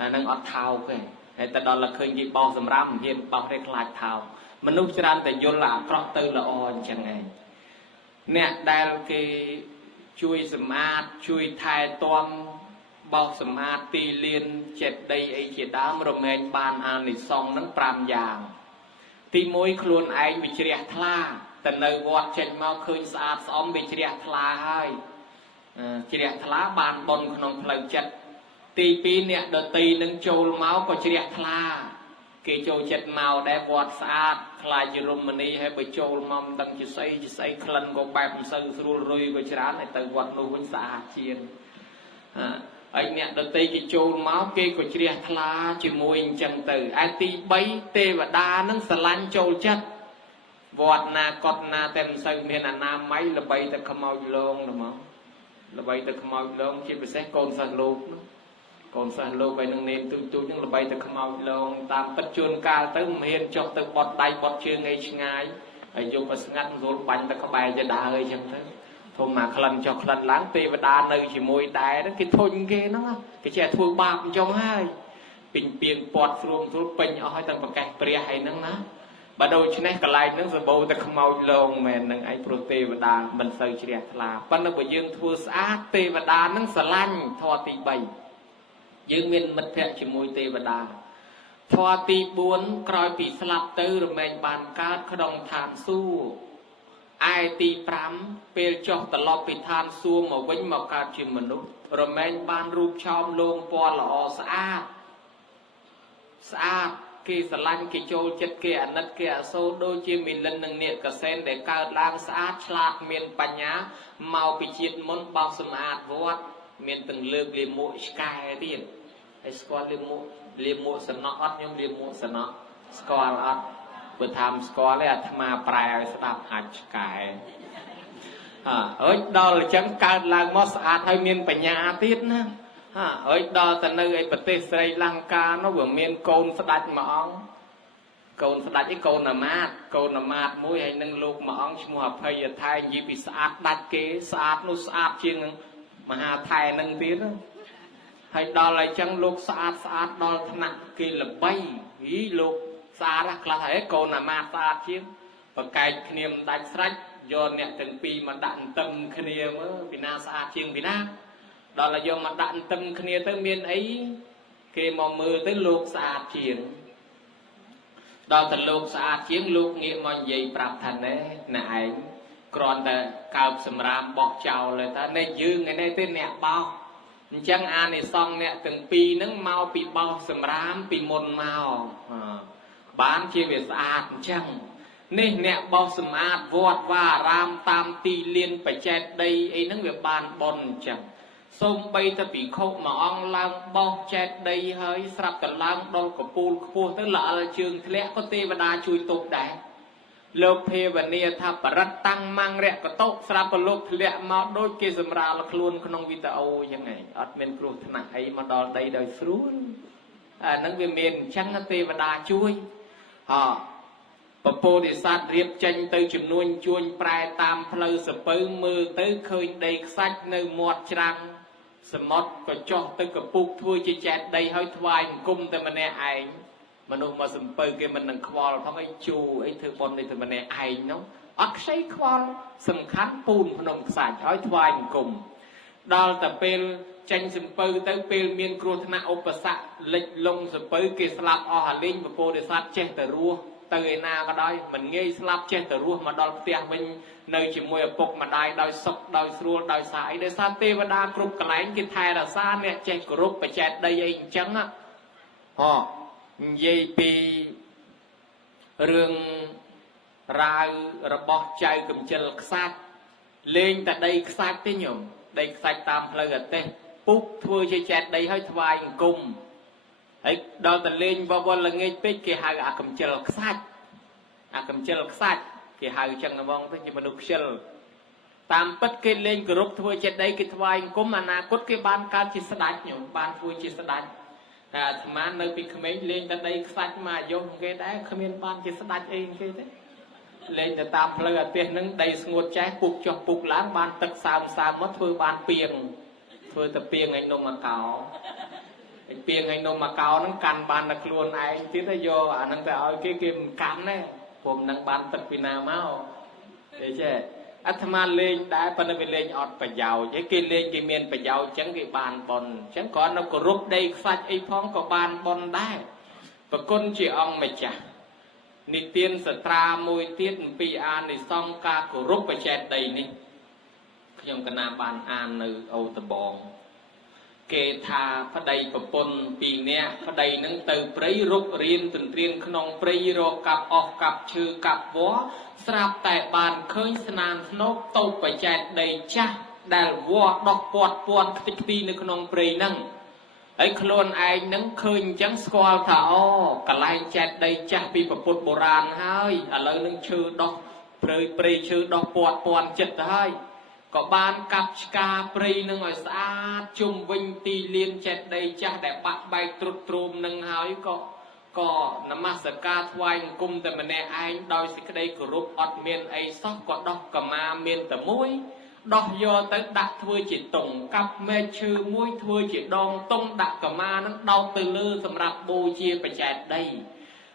អានឹងអត់ថោកទេហើយតែដល់តែឃើញគេបោសសម្រាប់ហ៊ានបោសទេខ្លាចថោកមនុស្សច្រើនតែយល់អាក្រក់ទៅល្អអញ្ចឹងឯងអ្នកដែលគេជួយសម្អាតជួយថែទាំបោសសម្អាតទីលានចេតិយអីជាដើមរមែងបានអានិសង្សនឹង5យ៉ាងទី1ខ្លួនឯងវិជ្រះថ្លាតែនៅវត្តចេញមកឃើញស្អាតស្អំវិជ្រះថ្លាហើយជ្រះថ្លាបានបុណ្យក្នុងផ្លូវចិត្តទី2អ្នកដតីនឹងចូលមកក៏ជ្រះថ្លាគេចូលចិត្តមកដែរវត្តស្អាតខ្លាចជារមណីហើយបើចូលមកមិនដឹងជាស្អីក្លិនក៏បែបមិនសូវស្រួលរុយក៏ច្រើនហើយទៅវត្តនោះវិញស្អាតជាងហើយអ្នកដតីគេចូលមកគេក៏ជ្រះថ្លាជាមួយអញ្ចឹងទៅឯទី3ទេវតានឹងស្រឡាញ់ចូលចិត្តវត្តណាកត់ណាតែមិនសូវមានអនាម័យល្បីតែខ្មោចលងហ្មងល្បីតែខ្មោចលងជាពិសេសកូនសិស្សលោកនោះ còn sao lô vậy nâng nên tôi những là bay từ không mau lông tam tất chuồn ca tới miền cho từ bọt đáy bọt chưa ngay ngay ai dùng mà ngắt rồi bánh ta có bài cho đá hơi chẳng thế thôi mà khăn cho khăn láng tê và đá nơi chỉ môi đáy đó cái thôn kia nó cái trẻ thua bạc trong hai bình biên bọt luôn rồi bình ở hai tầng bậc cạnh bria hay nâng ná bà đôi cho nên cả lại nâng rồi bầu ta không mau lông mà nâng ai prote và đá mình sơi chỉ đẹp là bắt đầu bởi dương thua sát tê và đá nâng xà lanh thọ tì bầy dương miền mật phẹn chỉ môi tê và đá thọ tì bốn còi bị slap tư rồi mình bàn cát khởi động thảm su ai tì pram pel cho tờ lọp bị than su mà vĩnh mà cát chỉ mình lúc rồi mình bàn rụp chom lông po lọ xã khi sờ lanh khi trôi chất kia anh nứt kia sâu đôi chia mình lần nâng niệm cả sen để cao lang xã chặt miền bành nhá màu bị chiết món bao sum ạt vót miền từng lược liềm mũi sky tiềnไอ้สกอร์เรียมโมสนอดยมเรียมโมสนอสกอร์อดเปิดทำสกอร์เลยทำมาปลายสตับหัดกายดอลจังการลางมอสอาดให้เมียนปัญญาติดนะดอลแต่ในไอ้ประเทศสรีลังกาเนาะว่าเมียนโกนสดัดมองโกนสดัดไอ้โกนนามาดมุ้ยให้นึ่งลูกมองชัวพยาไทยยีปิสอาดดัดเกสอาดนุสอาดเชียงมหาไทยนึ่งติดให้ดอลอะไรจังลูกสะอาดดอลถนัดกินละใบอีลูกสะอาดละกระไรโกนมาสะอาดเชียงปะไก่ขณีมได้สไลด์โยนเนี่ยถึงปีมาดันตึมขณีมปีนาสะอาดเชียงปีนาดอลอะไรโยนมาดันตึมขณีตึมเมียนไอ้เกมมือตึลูกสะอาดเชียงดอลแต่ลูกสะอาดเชียงลูกเงี้ยมันใหญ่ปรับทันเน่นายกรอนแต่กาวสำรามบอกเจ้าเลยแต่ในยืงไงในเต้นเนี่ยเบาจังอันในซองเนี่ยถึงปีนึงเมาปีเบาสำรามปีมนเมาบ้านชีวิตสะอาดจังนี่เนี่ยเบาสะอาดวอดว่ารามตามตีเลียนไปแจดใดไอ้นั่งเวียบานบนจังส้มใบตะปีโคกมาอ่องลางเบาแจดใดเฮ้ยสลับกันลางดอลกับปูนปูตั้งหล่อเชิงทะเลก็เทวดาช่วยตกได้โลกเพวันนี้ถ้าปรัตตังมังเรียกก็โตสลับโลกทะเลมาโดยเกสมราลคลุนขนมวิตาโอยังไงอัดเมนกรุธนาไอมาดอลได้โดยสรุนนักเวียนเมนช่างเทวดาช่วยปะโพดิสัตเรียบจังเตยจุ่มนวลชวนปลายตามเพลสเปิงมือเตยเคยได้ซัดในหมวดจรังสมดก็จ่อเตยกับปุกถ้วยจีแจดได้ห้อยทวายกุมแต่มันแน่ไอมนุษย์มาสมเปิงเกมันนังควอลทั้งไอจูไอเธอบอลในแต่มันแน่ไอเนาะอักใช้ควอลสำคัญปูนพนมสายห้อยทวายกุมดอลแต่เป็นจังสมเปิงเตยเป็นเมียนกรุธนาอุปสรรคเล็กลงสมเปิงเกสลับอหาลิงปะโพดิสัตเจตรัวเตยนาก็ได้มันง่ายสลับเจตรัวมาดอลเตียงมันในจิมวยปกมาได้โดยศกโดยสรัวโดยสายโดยซาเทวดากรุบกระไรกินไทยระซาเนี่ยเจกรุบไปแจดได้ยังจังอ่ะยี่ปีเรื่องรายระบอบใจกำเจลกษัตริย์เล่งแต่ได้กษัตริย์ที่หนุ่มได้กษัตริย์ตามเพลย์เต้ปุ๊บทัวร์แจดได้ให้ทวายกุมไอ้ดาวแต่เล่งบวรละเงยเป็ดเกี่ยหากกำเจลกษัตริย์กำเจลกษัตริย์เกี่ยหากจังนะมองที่จะมนุษย์เชลตามเป็ดเกี่ยเล่งกรุบทัวร์แจดได้กี่ทวายกุมอนาคตเกี่ยบ้านการจิตสดายหนุ่มบ้านทัวร์จิตสดายแต่ธรรมะในปีเขมรเล่นแต่ได้สัตว์มาโยงเกได้เขมรปานจิตสดายเองเกได้เล่นแต่ตามเพลย์เตียนนั้นได้สงบใจปลุกจบปลุกล้างบานตึกสามมัดเพื่อบานเปียงเพื่อแต่เปียงไอ้นมมาเก่าเปียงไอ้นมมาเก่านั้นกันบานนักลวนไอ้ที่ได้โยอันนั้นแต่เอาเกี่ยมกันแน่ผมนั่งบานตึกปีนาเมาเอ้ใช่อัตมาเล่นได้ปนเป็นเล่นอดประยาวยังกินเล่นกินเมียนประยาวจังกิบานบอลจังก่อนเราก็รุบได้ฟัดไอ้พ้องก็บานบอลได้ปะก้นจีองไม่จ่านิเตียนสตรามวยเตียนปีอาในซองกาก็รุบไปแจดได้นี่ขยมกนาบานอานในเอาตะบองเกธาพระใดปะปนปีเนี้ยพระใดนั่งเตยปรีรุกเรียนตื่นเรียนขนมปรีโรกับออกกับชื่อกับวะสราบแต่บานเคยสนานนกโตไปแจดได้จ้าได้วอดอกปวดปวนติตีในขนมปรีนั่งไอ้โคลนไอ้นั่งเคยจังสกอลถาอ้อกะไลแจดได้จ้าปีปะปุดโบราณให้อะไรนั่งชื่อดอกปรีชื่อดอกปวดปวนจิตให้ có ban cặp ca prey nâng ở xã chung vinh tì liên chẹt đầy cha để bạn bay trút trùm nâng hói có nắm mắt sơ ca thoai cung tầm nè anh đôi xích đây của rụp ọt miền ấy sóc có đọc cầm ma miền tầm mũi đọc do tới đặt thôi chỉ tổng cặp mê chư mũi thôi chỉ đong tông đặt cầm ma nó đau từ lư sầm rạp bù chia phải chẹt đây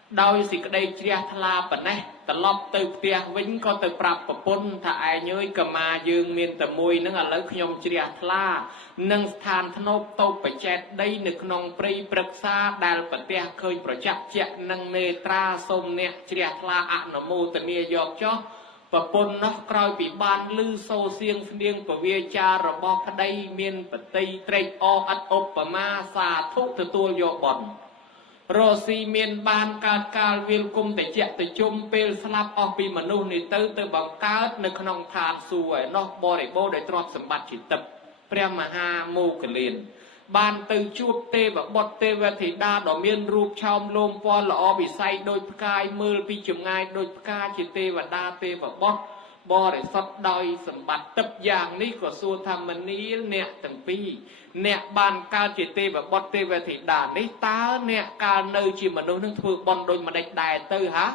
đôi xích đây chia thla bẩn nàyตลอดtừ tia vĩnh có từ prap pun thà ai nhơi cầm ma dương miền tầm mũi nó là lấy nhom chia thla nâng than thनोप tàu phải chẹt đây nực nong prey bực xa đal bật tia khơiประจักษ์ជានឹងនេត្រាសូមអ្នកជ្រះថ្លាអនុមោទនាយកចុះប្រពន្ធនោះក្រោយពីបានឮសូរសៀងស្នៀងពវាចារបស់ប្តីមានបតីត្រេកអរឥតឧបមាសាធុទទួលយកបន់រស់ស៊ីមានបានកើតកាលវាលគុំតិចតិជុំពេលស្លាប់អស់ពីមនុស្សនេះទៅបង្កើតនៅក្នុងឋានសួគ៌ឯនោះបរិបូរដោយទ្រព្យសម្បត្តិជាទឹកព្រះមហាមោគលានបានទៅជួបទេវបុត្រទេវធីតាដ៏មានរូបឆោមលោមពណ៌ល្អវិស័យដូចផ្កាយមើលពីចម្ងាយដូចផ្កាជាទេវតាទេវបុត្របរិសុទ្ធដោយសម្បត្តិទឹកយ៉ាងនេះក៏សួរថាមនីលអ្នកទាំងពីរអ្នកបានកើតជាទេវបុត្រទេវធីតានេះតើអ្នកកាលនៅជាមនុស្សនឹងធ្វើបន់ដូចម្ដេចដែរទៅហា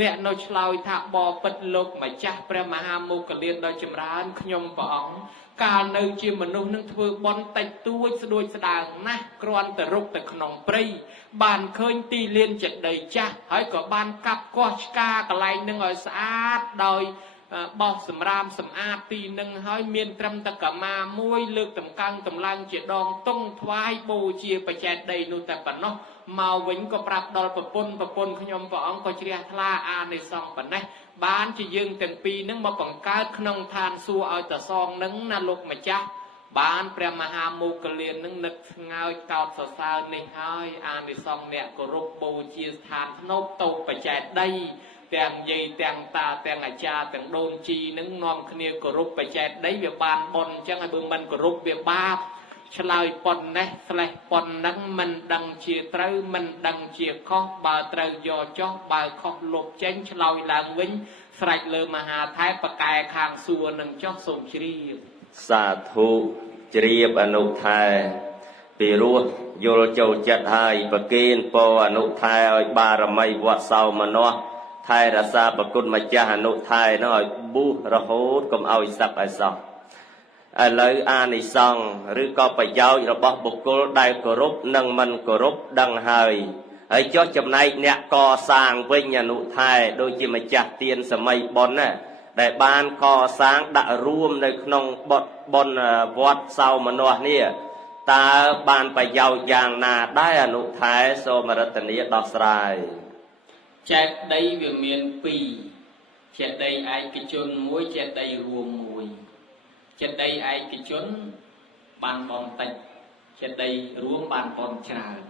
អ្នកនៅឆ្លើយថាបបិទ្ធលោកម្ចាស់ព្រះមហាមោគលានដ៏ចម្រើនខ្ញុំព្រះអង្គកាលនៅជាមនុស្សនឹងធ្វើបន់តិចតួចស្ដួចស្ដាងណាស់គ្រាន់តែរុកទៅក្នុងព្រៃបានឃើញទីលានចិត្តដីចាស់ហើយក៏បានកាប់គាស់ឆ្កាកន្លែងនឹងឲ្យស្អាតដោយបោះសម្រាមសម្អាតទីនឹងហើយមានត្រឹមតែកម្មាមួយលើកតម្កើងតម្លើងជាដងតុងថ្វាយបូជាបច្ចេកដីនោះតែប៉ុណ្ណោះមកវិញក៏ប្រាប់ដល់ប្រពន្ធខ្ញុំព្រះអង្គក៏ជ្រះថ្លាអានិសង្ឃប៉ុណ្ណេះបានជាយើងទាំងពីរនឹងមកបង្កើតក្នុងឋានសួគ៌ឲ្យតសងនឹងណាលោកម្ចាស់បានព្រះមហាមោគលាននឹងនឹកស្ងើចកោតសរសើរនេះហើយអានិសង្ឃអ្នកគោរពបូជាស្ថានធ្នូបតូបបច្ចេកដីទាំងយាយទាំងតាទាំងអាចារ្យទាំងដូនជីនឹងនាំគ្នាគោរពបច្ចេកដីវាបានបន់អញ្ចឹងហើយបើមិនគោរពវាបាបឆ្លើយប៉ុណ្ណេះស្លេះប៉ុណ្ណឹងមិនដឹងជាត្រូវមិនដឹងជាខុសបើត្រូវយកចុះបើខុសលុបចេញឆ្លើយឡើងវិញស្រេចលើមហាថែបកែខាងសួរនឹងចុះសូមជ្រាបសាធុជ្រាបអនុថែពីរោះយល់ចូលចិត្តហើយប្រគិនពោអនុថែឲ្យបារមីវត្តសោមនស្សថែរក្សាប្រគុណម្ចាស់អនុថែនោះឲ្យប៊ូរហូតកុំឲ្យសឹកឲ្យសោះឥឡូវអានិសង្ឃឬក៏ប្រយោជន៍របស់បុគ្គលដែលគោរពនិងមិនគោរពដឹងហើយចុះចំណែកអ្នកកសាងវិញអនុថែដូចជាម្ចាស់ទានសម័យបុណ្យណាដែលបានកសាងដាក់រួមនៅក្នុងបុណ្យវត្តសោមនស្សនេះតើបានប្រយោជន៍យ៉ាងណាដែរអនុថែសូមរតនាដោះស្រាយចេតិយវាមានពីរចេតិយឯកជនមួយចេតិយរួមមួយចេតិយឯកជនបានបនតិចចេតិយរួមបានបនច្រើន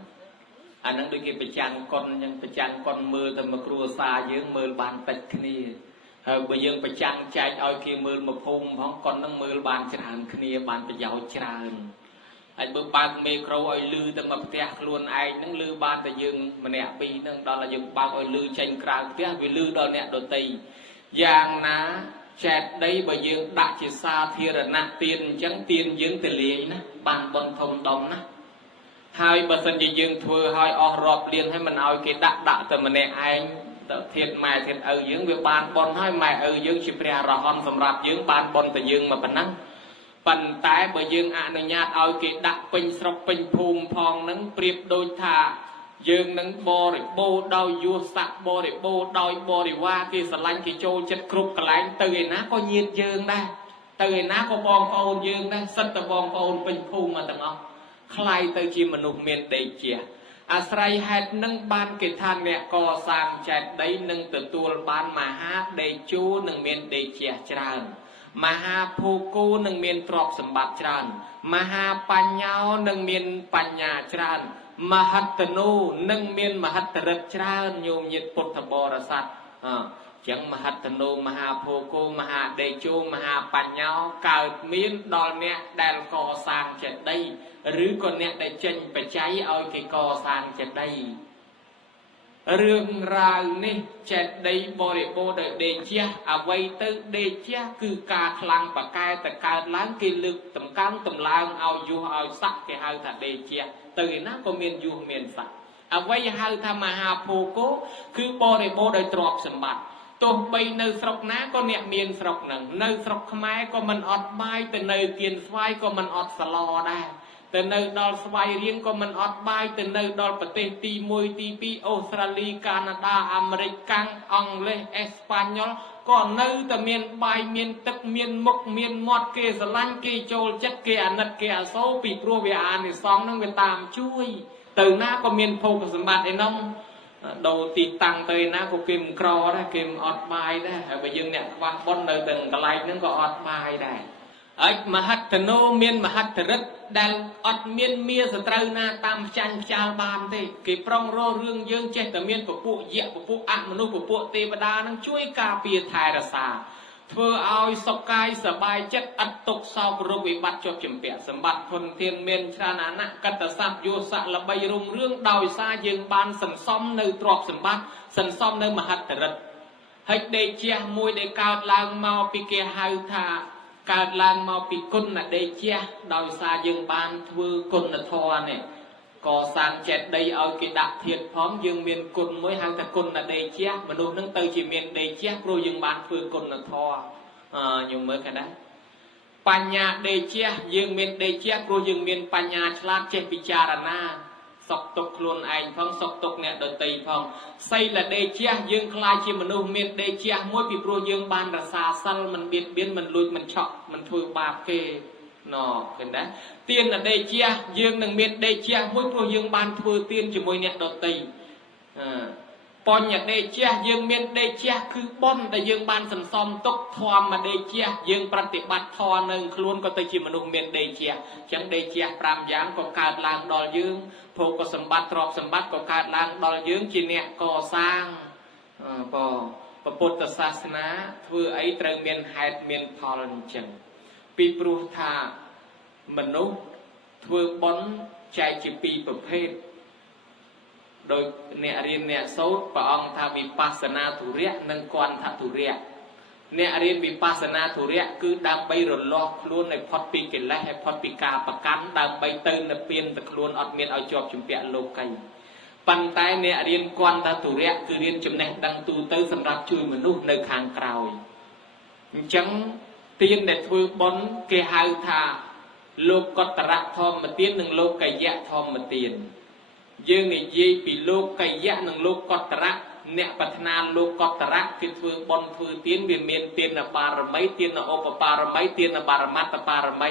អានឹងដូចគេប្រចាំកុនអញ្ចឹងប្រចាំកុនមើលទៅមកគ្រួសារយើងមើលបានតិចគ្នាហើយបើយើងប្រចាំចែកឲ្យគេមើលមកភូមិផងកុននឹងមើលបានច្រើនគ្នាបានប្រយោជន៍ច្រើនហើយបើបើកមេក្រូឲ្យលឺទៅមកផ្ទះខ្លួនឯងនឹងលឺបានតែយើងម្នាក់ពីរនឹងដល់តែយើងបើកឲ្យលឺចេញក្រៅផ្ទះវាលឺដល់អ្នកដទៃយ៉ាងណាចេតដីបើយើងដាក់ជាសាធារណៈទានអញ្ចឹងទានយើងទៅលាយណាបានបនធំដុំណាហើយបើសិនជាយើងធ្វើឲ្យអស់រាប់លានហើយមិនឲ្យគេដាក់តែម្នាក់ឯងទៅធាតម៉ែធាតឪយើងវាបានបនហើយម៉ែឪយើងជាព្រះរហន្តសម្រាប់យើងបានបនតែយើងមកប៉ុណ្ណឹងប៉ុន្តែបើយើងអនុញ្ញាតឲ្យគេដាក់ពេញស្រុកពេញភូមិផងនឹងប្រៀបដូចថាយើងនឹងបរិបូរដោយយុស័កបរិបូរដោយបរិវារគេស្រឡាញ់គេចូលចិត្តគ្រប់កន្លែងទៅឯណាក៏ញាតិយើងដែរទៅឯណាក៏បងប្អូនយើងដែរសិតតែបងប្អូនពេញភូមិមកទាំងអស់คล้ายទៅជាមនុស្សមានដេកជាអាស្រ័យហេតុនឹងបានគេថាអ្នកកសាងចេតដីនឹងទទួលបានមហាដេជោនឹងមានដេជះច្រើនមហាភូគូនឹងមានទ្រព្យសម្បត្តិច្រើនមហាបញ្ញោនឹងមានបញ្ញាច្រើនមហត្តនូនឹងមានមហត្តរិទ្ធច្រើនញោមញាតិពុទ្ធបរិស័ទចឹងមហត្តនូមហាភូគូមហាដេជោមហាបញ្ញោកើតមានដល់អ្នកដែលកសាងចេតិយឬក៏អ្នកដែលចេញបច្ច័យឲ្យគេកសាងចេតិយ រឿងរ៉ាវនេះចេះដីបរិបូរដោយដេជះអ្វីទៅដេជះគឺការខ្លាំងបកែតកើតឡើងគេលើកតម្កើងតម្លើងឲ្យយុះឲ្យស័កគេហៅថាដេជះទៅឯណាក៏មានយុះមានស័កអ្វីហៅថាមហាភោគោគឺបរិបូរដោយទ្រព្យសម្បត្តិទោះបីនៅស្រុកណាក៏អ្នកមានស្រុកនឹងនៅស្រុកខ្មែរក៏មិនអត់បាយទៅនៅគៀនស្វាយក៏មិនអត់ស្លដែរទៅនៅដល់ស្វាយរៀងក៏មិនអត់បាយទៅនៅដល់ប្រទេសទី1ទី2អូស្ត្រាលីកាណាដាអាមេរិកកាំងអង់គ្លេសអេស្ប៉ាញ៉ុលក៏នៅតែមានបាយមានទឹកមានមុខមានមាត់គេស្រឡាញ់គេចូលចិត្តគេអាណិតគេអាសូរពីព្រោះវាអានិសង្សនឹងវាតាមជួយទៅណាក៏មានភោគសម្បត្តិឯនោះដូរទីតាំងទៅណាក៏គេមិនក្រដែរគេមិនអត់បាយដែរហើយបើយើងអ្នកខ្វះបុណ្យនៅទាំងកន្លែងហ្នឹងក៏អត់បាយដែរហើយមហិទ្ធនោមានមហិទ្ធិឫទ្ធិដែលអត់មានមាសត្រូវណាតាមចាញ់ខ្យាលបានទេគេប្រុងរករឿងយើងចេះតែមានពពួកយៈពពួកអមនុស្សពពួកទេវតានឹងជួយការពារថែរក្សាធ្វើឲ្យសុខកាយសบายចិត្តឥតទុក្ខសោករោគវិបត្តិជាប់ជំពាក់សម្បត្តិធនធានមានច្រើនអាណៈកតស័ព្ទយោស័កល្បីរុងរឿងដោយសារយើងបានសន្សំនៅទ្រព្យសម្បត្តិសន្សំនៅមហិទ្ធិឫទ្ធិហើយដេជះមួយដែលកើតឡើងមកពីគេហៅថាកើតឡើងមកពីគុណដេជះដោយសារយើងបានធ្វើគុណធម៌នេះកសាងចេតិយឲ្យគេដាក់ធាតុផងយើងមានគុណមួយហៅថាគុណដេជះមនុស្សនឹងទៅជាមានដេជះព្រោះយើងបានធ្វើគុណធម៌ខ្ញុំមើលឃើញណាបញ្ញាដេជះយើងមានដេជះព្រោះយើងមានបញ្ញាឆ្លាតចេះពិចារណាសុខទុក្ខខ្លួនឯងផងសុខទុក្ខអ្នកដទៃផងសីលដេជះយើងខ្លាចជាមនុស្សមានដេជះមួយពីព្រោះយើងបានរសាសិលមិនបៀតបៀនមិនលួចមិនឆក់មិនធ្វើបាបគេណ៎ឃើញទេទានដេជះយើងនឹងមានដេជះមួយព្រោះយើងបានធ្វើទានជាមួយអ្នកដទៃបញ្ញដេជះយើងមានដេជះគឺបុណ្យដែលយើងបានសន្សំទុកធម្មដេជះយើងប្រតិបត្តិធម៌នៅខ្លួនក៏ទៅជាមនុស្សមានដេជះអញ្ចឹងដេជះ5យ៉ាងក៏កើតឡើងដល់យើងភោគសម្បត្តិទ្រព្យសម្បត្តិក៏កើតឡើងដល់យើងជាអ្នកកសាងពុទ្ធសាសនាធ្វើអីត្រូវមានហេតុមានផលអញ្ចឹងពីព្រោះថាមនុស្សធ្វើបុណ្យចែកជាពីរប្រភេទដោយអ្នករៀនអ្នកសូត្រព្រះអង្គថាវិបស្សនាធុរៈនិងគន្ធធុរៈអ្នករៀនវិបស្សនាធុរៈគឺដើម្បីរលាស់ខ្លួនឲ្យផុតពីកិលេសឲ្យផុតពីការប្រកាន់ដើម្បីទៅនិព្វានទៅខ្លួនអត់មានឲ្យជាប់ជំពាក់លោកីប៉ុន្តែអ្នករៀនគន្ធធុរៈគឺរៀនចំណេះដឹងទូទៅសម្រាប់ជួយមនុស្សនៅខាងក្រោយអញ្ចឹងទានដែលធ្វើបុណ្យគេហៅថាលោកកតរៈធម្មទាននិងលោកកាយៈធម្មទានយើងនិយាយពីលោកកាយៈនិងលោកកតរៈអ្នកប្រាថ្នាលោកកតរៈគឺធ្វើបុណ្យធ្វើទានវាមានទានបារមីទានឧបបារមីទានបារមត្តបារមី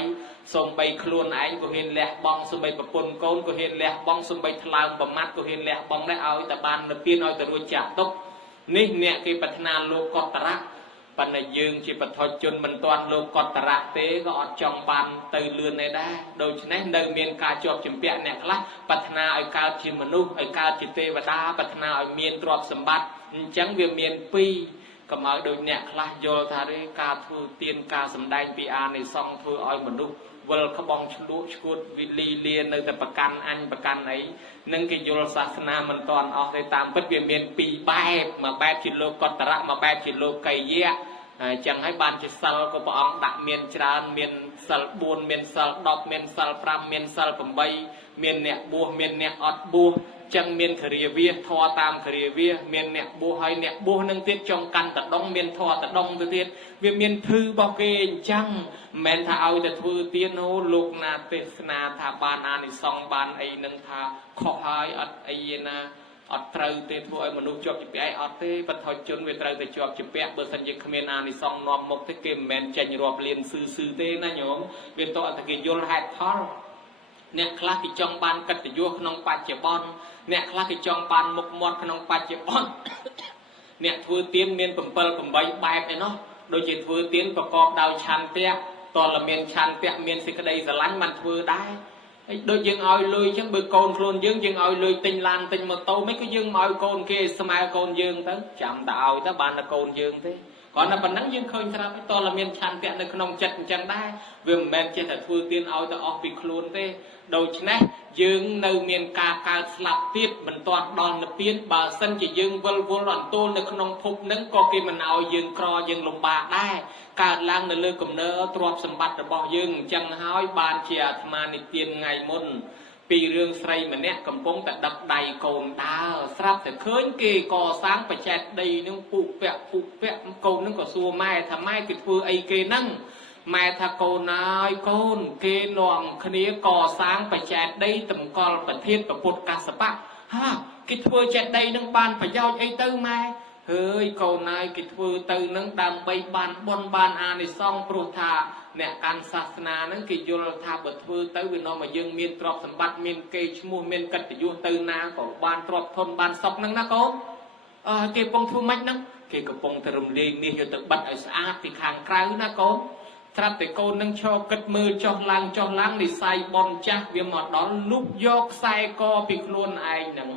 សំបីខ្លួនឯងក៏ហ៊ានលះបង់សំបីប្រពន្ធកូនក៏ហ៊ានលះបង់សំបីថ្លើមប្រមាត់ក៏ហ៊ានលះបង់ដែរឲ្យតែបាននិព្វានឲ្យទៅរួចចាកទុក្ខនេះអ្នកគេប្រាថ្នាលោកកតរៈប៉ុន្តែយើងជាបឋមជនមិនទាន់លោកកតរៈទេក៏អត់ចង់បានទៅលឿនឯដែរដូច្នេះនៅមានការជាប់ជំពាក់អ្នកខ្លះប្រាថ្នាឲ្យកើតជាមនុស្សឲ្យកើតជាទេវតាប្រាថ្នាឲ្យមានទ្រព្យសម្បត្តិអញ្ចឹងវាមានពីរកុំឲ្យដូចអ្នកខ្លះយល់ថាទេការធ្វើទានការសម្ដែងពីអានិសង្ឃធ្វើឲ្យមនុស្សវិលក្បងឆ្លក់ឈួតវិលីលានៅតែប្រកាន់អញប្រកាន់អីនឹងគេយល់សាសនាមិនតាន់អស់ទេតាមពិតវាមានពីរបែបមួយបែបជាលោកកតរៈមួយបែបជាលោកកាយៈអញ្ចឹងហើយបានជាសិលក៏ព្រះអង្គដាក់មានច្រើនមានសិល4មានសិល10មានសិល5មានសិល8មានអ្នកបួសមានអ្នកអត់បួសចឹងមានគរាវាធរតាមគរាវាមានអ្នកបួសហើយអ្នកបួសនឹងទៀតចង់កាន់តដងមានធរតដងទៅទៀតវាមានភឺរបស់គេអញ្ចឹងមិនមែនថាឲ្យតែធ្វើទៀនអូលោកណាទេសនាថាបានអានិសង្ឃបានអីនឹងថាខុសហើយអត់អីណាអត់ត្រូវទេធ្វើឲ្យមនុស្សជាប់ជាពាក់អត់ទេបឋមជនវាត្រូវតែជាប់ជាពាក់បើសិនជាគ្មានអានិសង្ឃនាំមុខទេគេមិនមែនចេញរាប់លានស៊ឺទេណាញោមវាតើតែគេយល់ហេតុផលអ្នកខ្លះគេចង់បានកិត្តិយសក្នុងបច្ចុប្បន្នអ្នកខ្លះគេចង់បានមុខមាត់ក្នុងបច្ចុប្បន្នអ្នកធ្វើទានមាន7 8បែបឯណោះដូចជាធ្វើទានប្រកបដោយឆន្ទៈតលមានឆន្ទៈមានសេចក្តីស្រឡាញ់បានធ្វើដែរហើយដូចយើងឲ្យលុយអញ្ចឹងបើកូនខ្លួនយើងឲ្យលុយទិញឡានទិញម៉ូតូមិនក៏យើងមកឲ្យកូនគេស្មើកូនយើងទៅចាំតែឲ្យទៅបានតែកូនយើងទេ còn là bản năng dương khơi ra cái to là miền tràn tiệnในขนมจัดจังได้เวียมแมนเจตធ្វើទៀនឲ្យទៅអស់ពីខ្លួនទេដូច្នេះយើងនៅមានការកើតស្លាប់ទៀតមិនទាន់ដល់និព្វានបើសិនជាយើងវិលវល់អន្ទោលនៅក្នុងភពនឹងក៏គេមិនឲ្យយើងក្រយើងលំបាកដែរកើតឡើងនៅលើកំណើទ្រព្យសម្បត្តិរបស់យើងអញ្ចឹងហើយបានជាអាត្មានិទានថ្ងៃមុនពីរឿងស្រីម្នាក់កំពុងតែដឹកដៃកូនដើរស្រាប់តែឃើញគេកសាងបច្ចេកដីនឹងពុកពាក់កូននឹងក៏សួរម៉ែថាម៉ែគេធ្វើអីគេហ្នឹងម៉ែថាកូនអើយកូនគេនាំគ្នាកសាងបច្ចេកដីតម្កល់ប្រធានពុទ្ធកសបៈហាគេធ្វើចេះដីនឹងបានប្រយោជន៍អីទៅម៉ែហើយកូនអើយគេធ្វើទៅនឹងដើម្បីបានបុណ្យបានអានិសង្សព្រោះថាអ្នកកាន់សាសនាហ្នឹងគេយល់ថាបើធ្វើទៅវានាំឲ្យយើងមានទ្រព្យសម្បត្តិមានកេរ្តិ៍ឈ្មោះមានកិត្តិយសទៅណាក៏បានទ្រព្យធនបានសុខហ្នឹងណាកូនគេកំពុងធ្វើម៉េចហ្នឹងគេកំពុងតែរំលែងមាសយកទៅបិទឲ្យស្អាតពីខាងក្រៅណាកូនត្រាប់តែកូននឹងឈរគិតមើលចុះឡើងនិស័យបនចាស់វាមកដល់លុបយកខ្សែកពីខ្លួនឯងហ្នឹង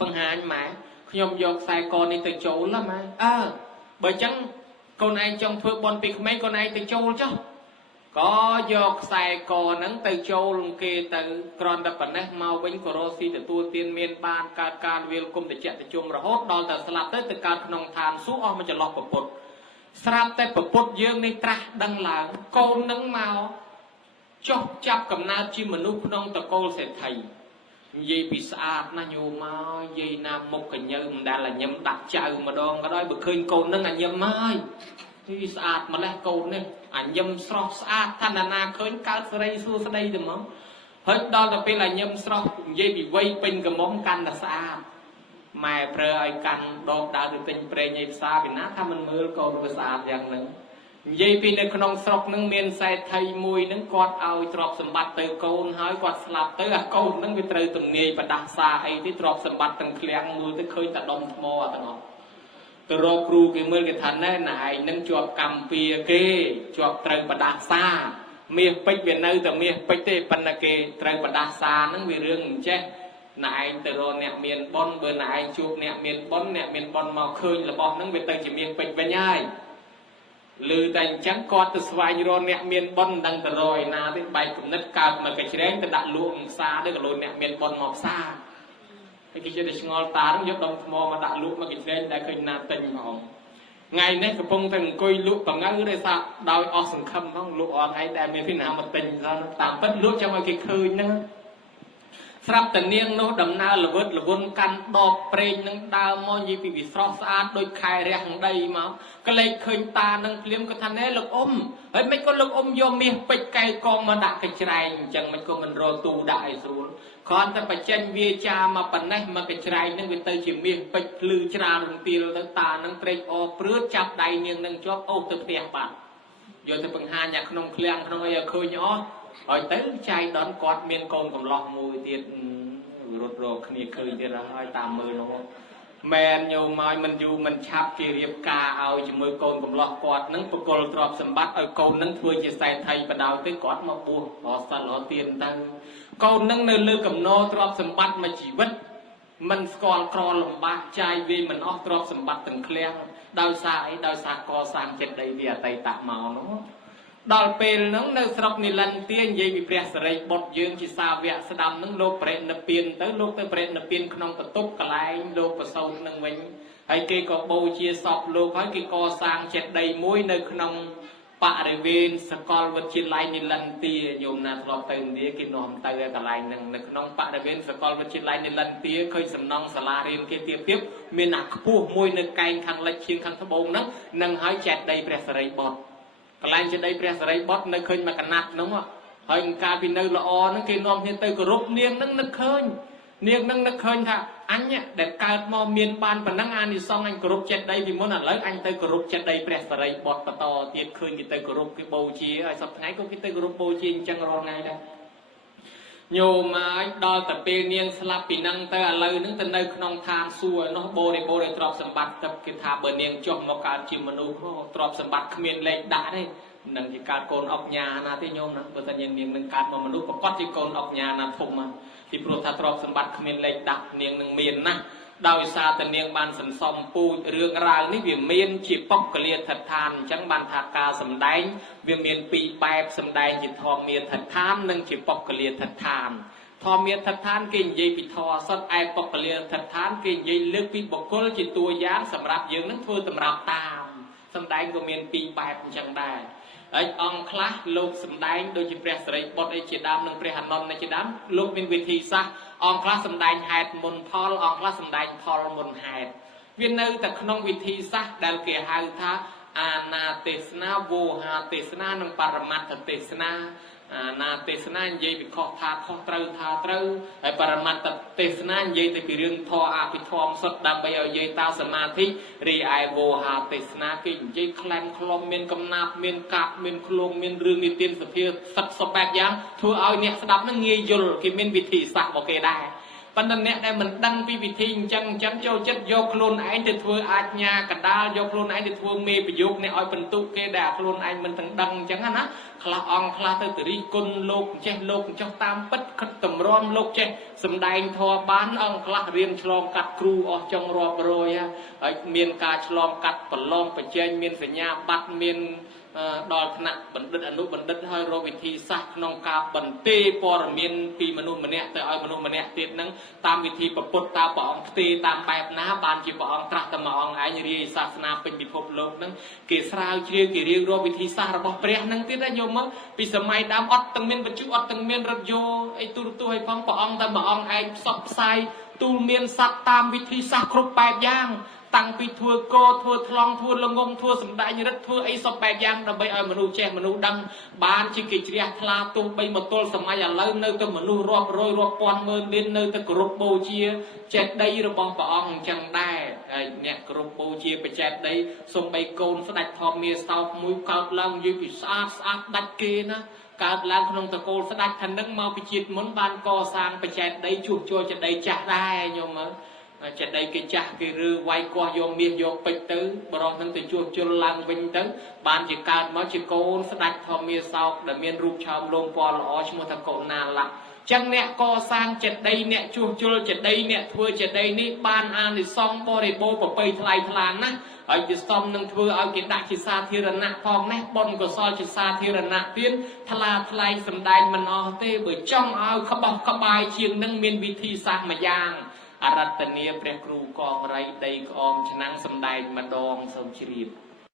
បង្ហាញម៉ែខ្ញុំយកខ្សែកនេះទៅចូលណាម៉ែបើអញ្ចឹងកូនឯងចង់ធ្វើបនពីក្មេងកូនឯងទៅចូលចុះក៏យកខ្សែកហ្នឹងទៅចូលគេទៅក្រនតែប៉ុណ្ណេះមកវិញក៏រស់ស៊ីទទួលទានមានបានកើតការវាលគុំតិចតិជុំរហូតដល់តែស្លាប់ទៅកើតក្នុងឋានសួគ៌អស់មកចន្លោះប្រពុតស្រាប់តែប្រពុតយើងនេះត្រាស់ដឹងឡើងកូននឹងមកចុះចាប់កំណើតជាមនុស្សក្នុងតកូលសេដ្ឋីនិយាយពីស្អាតណាស់ញោមមកនិយាយណាមុខកញើមិនដែលញឹមដាក់ចៅម្ដងក៏ដោយបើឃើញកូននឹងញឹមហើយទីស្អាតម្លេះកូននេះញឹមស្រស់ស្អាតថាណាឃើញកើតសេរីសួស្ដីទៅមកហើយដល់ទៅពេលញឹមស្រស់និយាយពីវ័យពេញកំមុំកាន់តែស្អាតម៉ែប្រើឲ្យកាន់ដបដើរទៅទិញប្រេងឯផ្សារពីណាថាមិនមើលកូនវាស្អាតយ៉ាងហ្នឹងនិយាយពីនៅក្នុងស្រុកនឹងមានសេដ្ឋីមួយនឹងគាត់ឲ្យទ្រព្យសម្បត្តិទៅកូនហើយគាត់ស្លាប់ទៅអាកូននឹងវាត្រូវទំនាយបដាសាអីទីទ្រព្យសម្បត្តិទាំងឃ្លាំងមួយទៅឃើញតែដុំថ្មទាំងអស់ទៅរកគ្រូគេមើលគេថាណែណែឯងនឹងជាប់កម្មពៀគេជាប់ត្រូវបដាសាមាសពេជ្រវានៅតែមាសពេជ្រទេប៉ុន្តែគេត្រូវបដាសាហ្នឹងវារឿងអញ្ចេះណែឯងទៅរកអ្នកមានបុណ្យបើណែឯងជួបអ្នកមានបុណ្យមកឃើញរបស់ហ្នឹងវាទៅជាមាសពេជ្រវិញហើយឮតែអញ្ចឹងគាត់ទៅស្វែងរកអ្នកមានបុណ្យដឹងទៅរកឯណាទេបែកគំនិតកើតមកកញ្ច្រែងទៅដាក់លក់ក្នុងផ្សារទៅក៏លួចអ្នកមានបុណ្យមកផ្សារហើយគេជិះតែឆ្ងល់តានឹងយកដុំថ្មមកដាក់លក់មកកញ្ច្រែងដែលឃើញណាទិញផងថ្ងៃនេះកំពុងតែអង្គុយលក់បង្ើដោយសារដោយអស់សង្ឃឹមផងលក់អត់ឯងដែលមានពីណាមកទិញតាមពិតលក់ចាំឲ្យគេឃើញហ្នឹងស្រាប់តែនាងនោះដំណើរល្វិតល្វន់កាន់ដបប្រេងនឹងដើរមកនិយាយពីវាស្រស់ស្អាតដូចខែរះដីមកក៏លេចឃើញតានឹងភ្លាមក៏ថាណែលោកអ៊ំហើយមិនក៏លោកអ៊ំយកមាសពេជ្រកែកងមកដាក់កញ្ច្រែងអញ្ចឹងមិនក៏មិនរកទូដាក់ឲ្យស្រួលគ្រាន់តែបញ្ចេញវាចាមកប៉ុណ្ណេះមកកញ្ច្រែងនឹងវាទៅជាមាសពេជ្រភ្លឺច្រាលរំទាលទៅតានឹងត្រេកអរព្រឺចាប់ដៃនាងនឹងជាប់អូសទៅផ្ទះបាត់យកទៅបង្ហាញអាក្នុងឃ្លាំងក្នុងអីឲ្យឃើញអស់ហើយទៅចៃដនគាត់មានកូនកំឡោះមួយទៀតរត់រកគ្នាឃើញទៀតហើយតាមមើលនោះមែនញោមឲ្យមិនយូរមិនឆាប់គេរៀបការឲ្យជាមួយកូនកំឡោះគាត់នឹងបកលទ្រព្យសម្បត្តិឲ្យកូននឹងធ្វើជាសេដ្ឋីបដៅទៅគាត់មកបួសរកសិលរកទានទៅកូននឹងនៅលើកំណរទ្រព្យសម្បត្តិមួយជីវិតមិនស្គាល់ក្រលំបាកចាយវាមិនអស់ទ្រព្យសម្បត្តិទាំងឃ្លាំងដោយសារអីដោយសារកសាងចិត្តដីវាអតីតមកនោះដល់ពេលហ្នឹងនៅស្រុកនីលន្ទានិយាយពីព្រះសិរីបុត្រយើងជាសាវកស្ដាំហ្នឹងលោកបរិនិព្វានទៅលោកទៅបរិនិព្វានក្នុងបន្ទប់កន្លែងលោកប្រសូតនឹងវិញហើយគេក៏បូជាសពលោកហើយគេកសាងចេតិយមួយនៅក្នុងបរិវេណសកលវិទ្យាល័យនីលន្ទាញោមណាធ្លាប់ទៅឥណ្ឌាគេនាំទៅកន្លែងហ្នឹងនៅក្នុងបរិវេណសកលវិទ្យាល័យនីលន្ទាឃើញសំណង់សាលារៀនគេទៀបមានអាខ្ពស់មួយនៅកែងខាងលិចជាងខាងត្បូងហ្នឹងនឹងហើយចេតិយព្រះសិរីបុត្រកន្លែងចេតិយព្រះសិរីបុត្រនៅឃើញមកកណាត់ហ្នឹងហើយកាលពីនៅល្អហ្នឹងគេនាំគ្នាទៅគោរពនាងហ្នឹងនឹកឃើញនាងហ្នឹងនឹកឃើញថាអញដែលកើតមកមានបានប៉ុណ្ណឹងអានិសង្សអញគោរពចេតិយពីមុនឥឡូវអញទៅគោរពចេតិយព្រះសិរីបុត្របន្តទៀតឃើញគេទៅគោរពគេបូជាហើយសប្តាហ៍ក៏គេទៅគោរពបូជាអញ្ចឹងរាល់ថ្ងៃដែរញោមហើយដល់តែពេលនាងស្លាប់ពីហ្នឹងទៅឥឡូវហ្នឹងទៅនៅក្នុងឋានសួគ៌នោះបរិបូរដោយទ្រព្យសម្បត្តិទៅគេថាបើនាងចុះមកកើតជាមនុស្សទ្រព្យសម្បត្តិគ្មានលេខដាក់ទេនឹងជាកើតកូនអុកញ៉ាណាទេញោមណាបើតែនាងនឹងកើតមកមនុស្សប្រកបជាកូនអុកញ៉ាណាធំពីព្រោះថាទ្រព្យសម្បត្តិគ្មានលេខដាក់នាងនឹងមានណា ដោយសារតែនាងបានសន្សំពូជរឿងរ៉ាវនេះវាមានជាបុគ្គលាធិដ្ឋានអញ្ចឹងបានថាការសម្ដែងវាមានពីរបែបសម្ដែងជាធម្មមាធិដ្ឋាននិងជាបុគ្គលាធិដ្ឋានធម្មមាធិដ្ឋានគេនិយាយពីធម៌សុទ្ធឯបុគ្គលាធិដ្ឋានគេនិយាយលើកពីបុគ្គលជាតួយ៉ាងសម្រាប់យើងនឹងធ្វើតម្រាប់តាមសម្ដែងក៏មានពីរបែបអញ្ចឹងដែរហើយអង្គខ្លះលោកសម្ដែងដូចជាព្រះសិរីបុត្រឯជាដើមនិងព្រះអានន្ទឯជាដើមលោកមានវិធីសាស្ត្រអង្គខ្លះសម្ដែងហេតុមុនផលអង្គខ្លះសម្ដែងផលមុនហេតុវានៅតែក្នុងវិធីសាស្ត្រដែលគេហៅថាអាណាទេសនាវោហាទេសនានិងបរមត្ថទេសនាអាណាទេសនានិយាយពីខុសថាខុសត្រូវថាត្រូវហើយបរមត្ថទេសនានិយាយទៅពីរឿងធម៌អភិធម្មសុទ្ធដើម្បីឲ្យនិយាយតើសមាធិរីឯវោហាទេសនាគេនិយាយក្លែងក្លំមានកំណាប់មានកាប់មានឃ្លោងមានរឿងនិទានសភាសិតសបែបយ៉ាងធ្វើឲ្យអ្នកស្ដាប់នឹងងាយយល់គេមានវិធីសាស្ត្ររបស់គេដែរប៉ុន្តែអ្នកដែលមិនដឹងពីវិធីអញ្ចឹងចូលចិត្តយកខ្លួនឯងទៅធ្វើអាជ្ញាកណ្ដាលយកខ្លួនឯងទៅធ្វើមេប្រយោគអ្នកឲ្យបន្ទុកគេដែលខ្លួនឯងមិនទាំងដឹងអញ្ចឹងណាខ្លះអង្គខ្លះទៅរិះគន់លោកចេះលោកចុះតាមពិតខិតតម្រាំលោកចេះសម្ដែងធម៌បានអង្គខ្លះរៀនឆ្លងកាត់គ្រូអស់ចុងរាប់រយហើយមានការឆ្លងកាត់ប្រឡងប្រជែងមានសញ្ញាបត្រមានដល់ថ្នាក់បណ្ឌិតអនុបណ្ឌិតហើយរកវិធីសាស្ត្រក្នុងការបន្ទេព័ត៌មានពីមនុស្សម្នាក់ទៅឲ្យមនុស្សម្នាក់ទៀតនឹងតាមវិធីប្រពុតតើព្រះអង្គផ្ទេតាមបែបណាបានជាព្រះអង្គត្រាស់តែមួយអង្គឯងរាយសាសនាពេញពិភពលោកនឹងគេស្រាវជ្រាវគេរៀបរាប់វិធីសាស្ត្ររបស់ព្រះនឹងទៀតណាយកមកពីសម័យដើមអត់ទាំងមានបច្ចុប្បន្នអត់ទាំងមានរថយន្តអីទូរទស្សន៍ឲ្យផងព្រះអង្គតែមួយអង្គឯងផ្សព្វផ្សាយទូលមានសត្វតាមវិធីសាស្ត្រគ្រប់បែបយ៉ាងតាំងពីធ្វើកោធ្វើថ្លង់ធ្វើល្ងងធ្វើសម្ដែងរិទ្ធធ្វើអីសពបែបយ៉ាងដើម្បីឲ្យមនុស្សចេះមនុស្សដឹងបានជាគេជ្រះថ្លាទោះបីមកទល់សម័យឥឡូវនៅតែមនុស្សរាប់រយរាប់ពាន់ម៉ឺនលាននៅតែគោរពបូជាចេតិយរបស់ព្រះអង្គអញ្ចឹងដែរហើយអ្នកគោរពបូជាបចេតិយសូម្បីកូនស្ដេចធម្មមាសោកមួយកើតឡើងនិយាយពីស្អាតស្អាតដាច់គេណាកើតឡើងក្នុងតកូលស្ដេចថានឹងមកពីជាតិមុនបានកសាងបចេតិយជួសជុលចេតិយចាស់ដែរញោមមើលចេតិយគេចាស់គេឬវាយគាស់យកមាសយកពេជ្រទៅបរោះនឹងទៅជួសជុលឡើងវិញទៅបានជាកើតមកជាកូនស្ដេចធម្មមាសោកដែលមានរូបឆោមលោមពណ៌ល្អឈ្មោះថាកុណាលៈចឹងអ្នកកសាងចេតិយអ្នកជួសជុលចេតិយអ្នកធ្វើចេតិយនេះបានអានិសង្សបរិបូរប្រពៃថ្លៃថ្លាណាស់ហើយជាសមនឹងធ្វើឲ្យគេដាក់ជាសាធារណៈផងនេះបុណ្យកុសលជាសាធារណៈទៀតថ្លាថ្លៃសម្ដែងមិនអស់ទេបើចង់ឲ្យក្បោះក្បាយជាងនឹងមានវិធីសាស្ត្រមួយយ៉ាងអរតនីព្រះគ្រូកងរៃដីក្អមឆ្នាំងសម្ដែងម្ដងសូមជ្រាប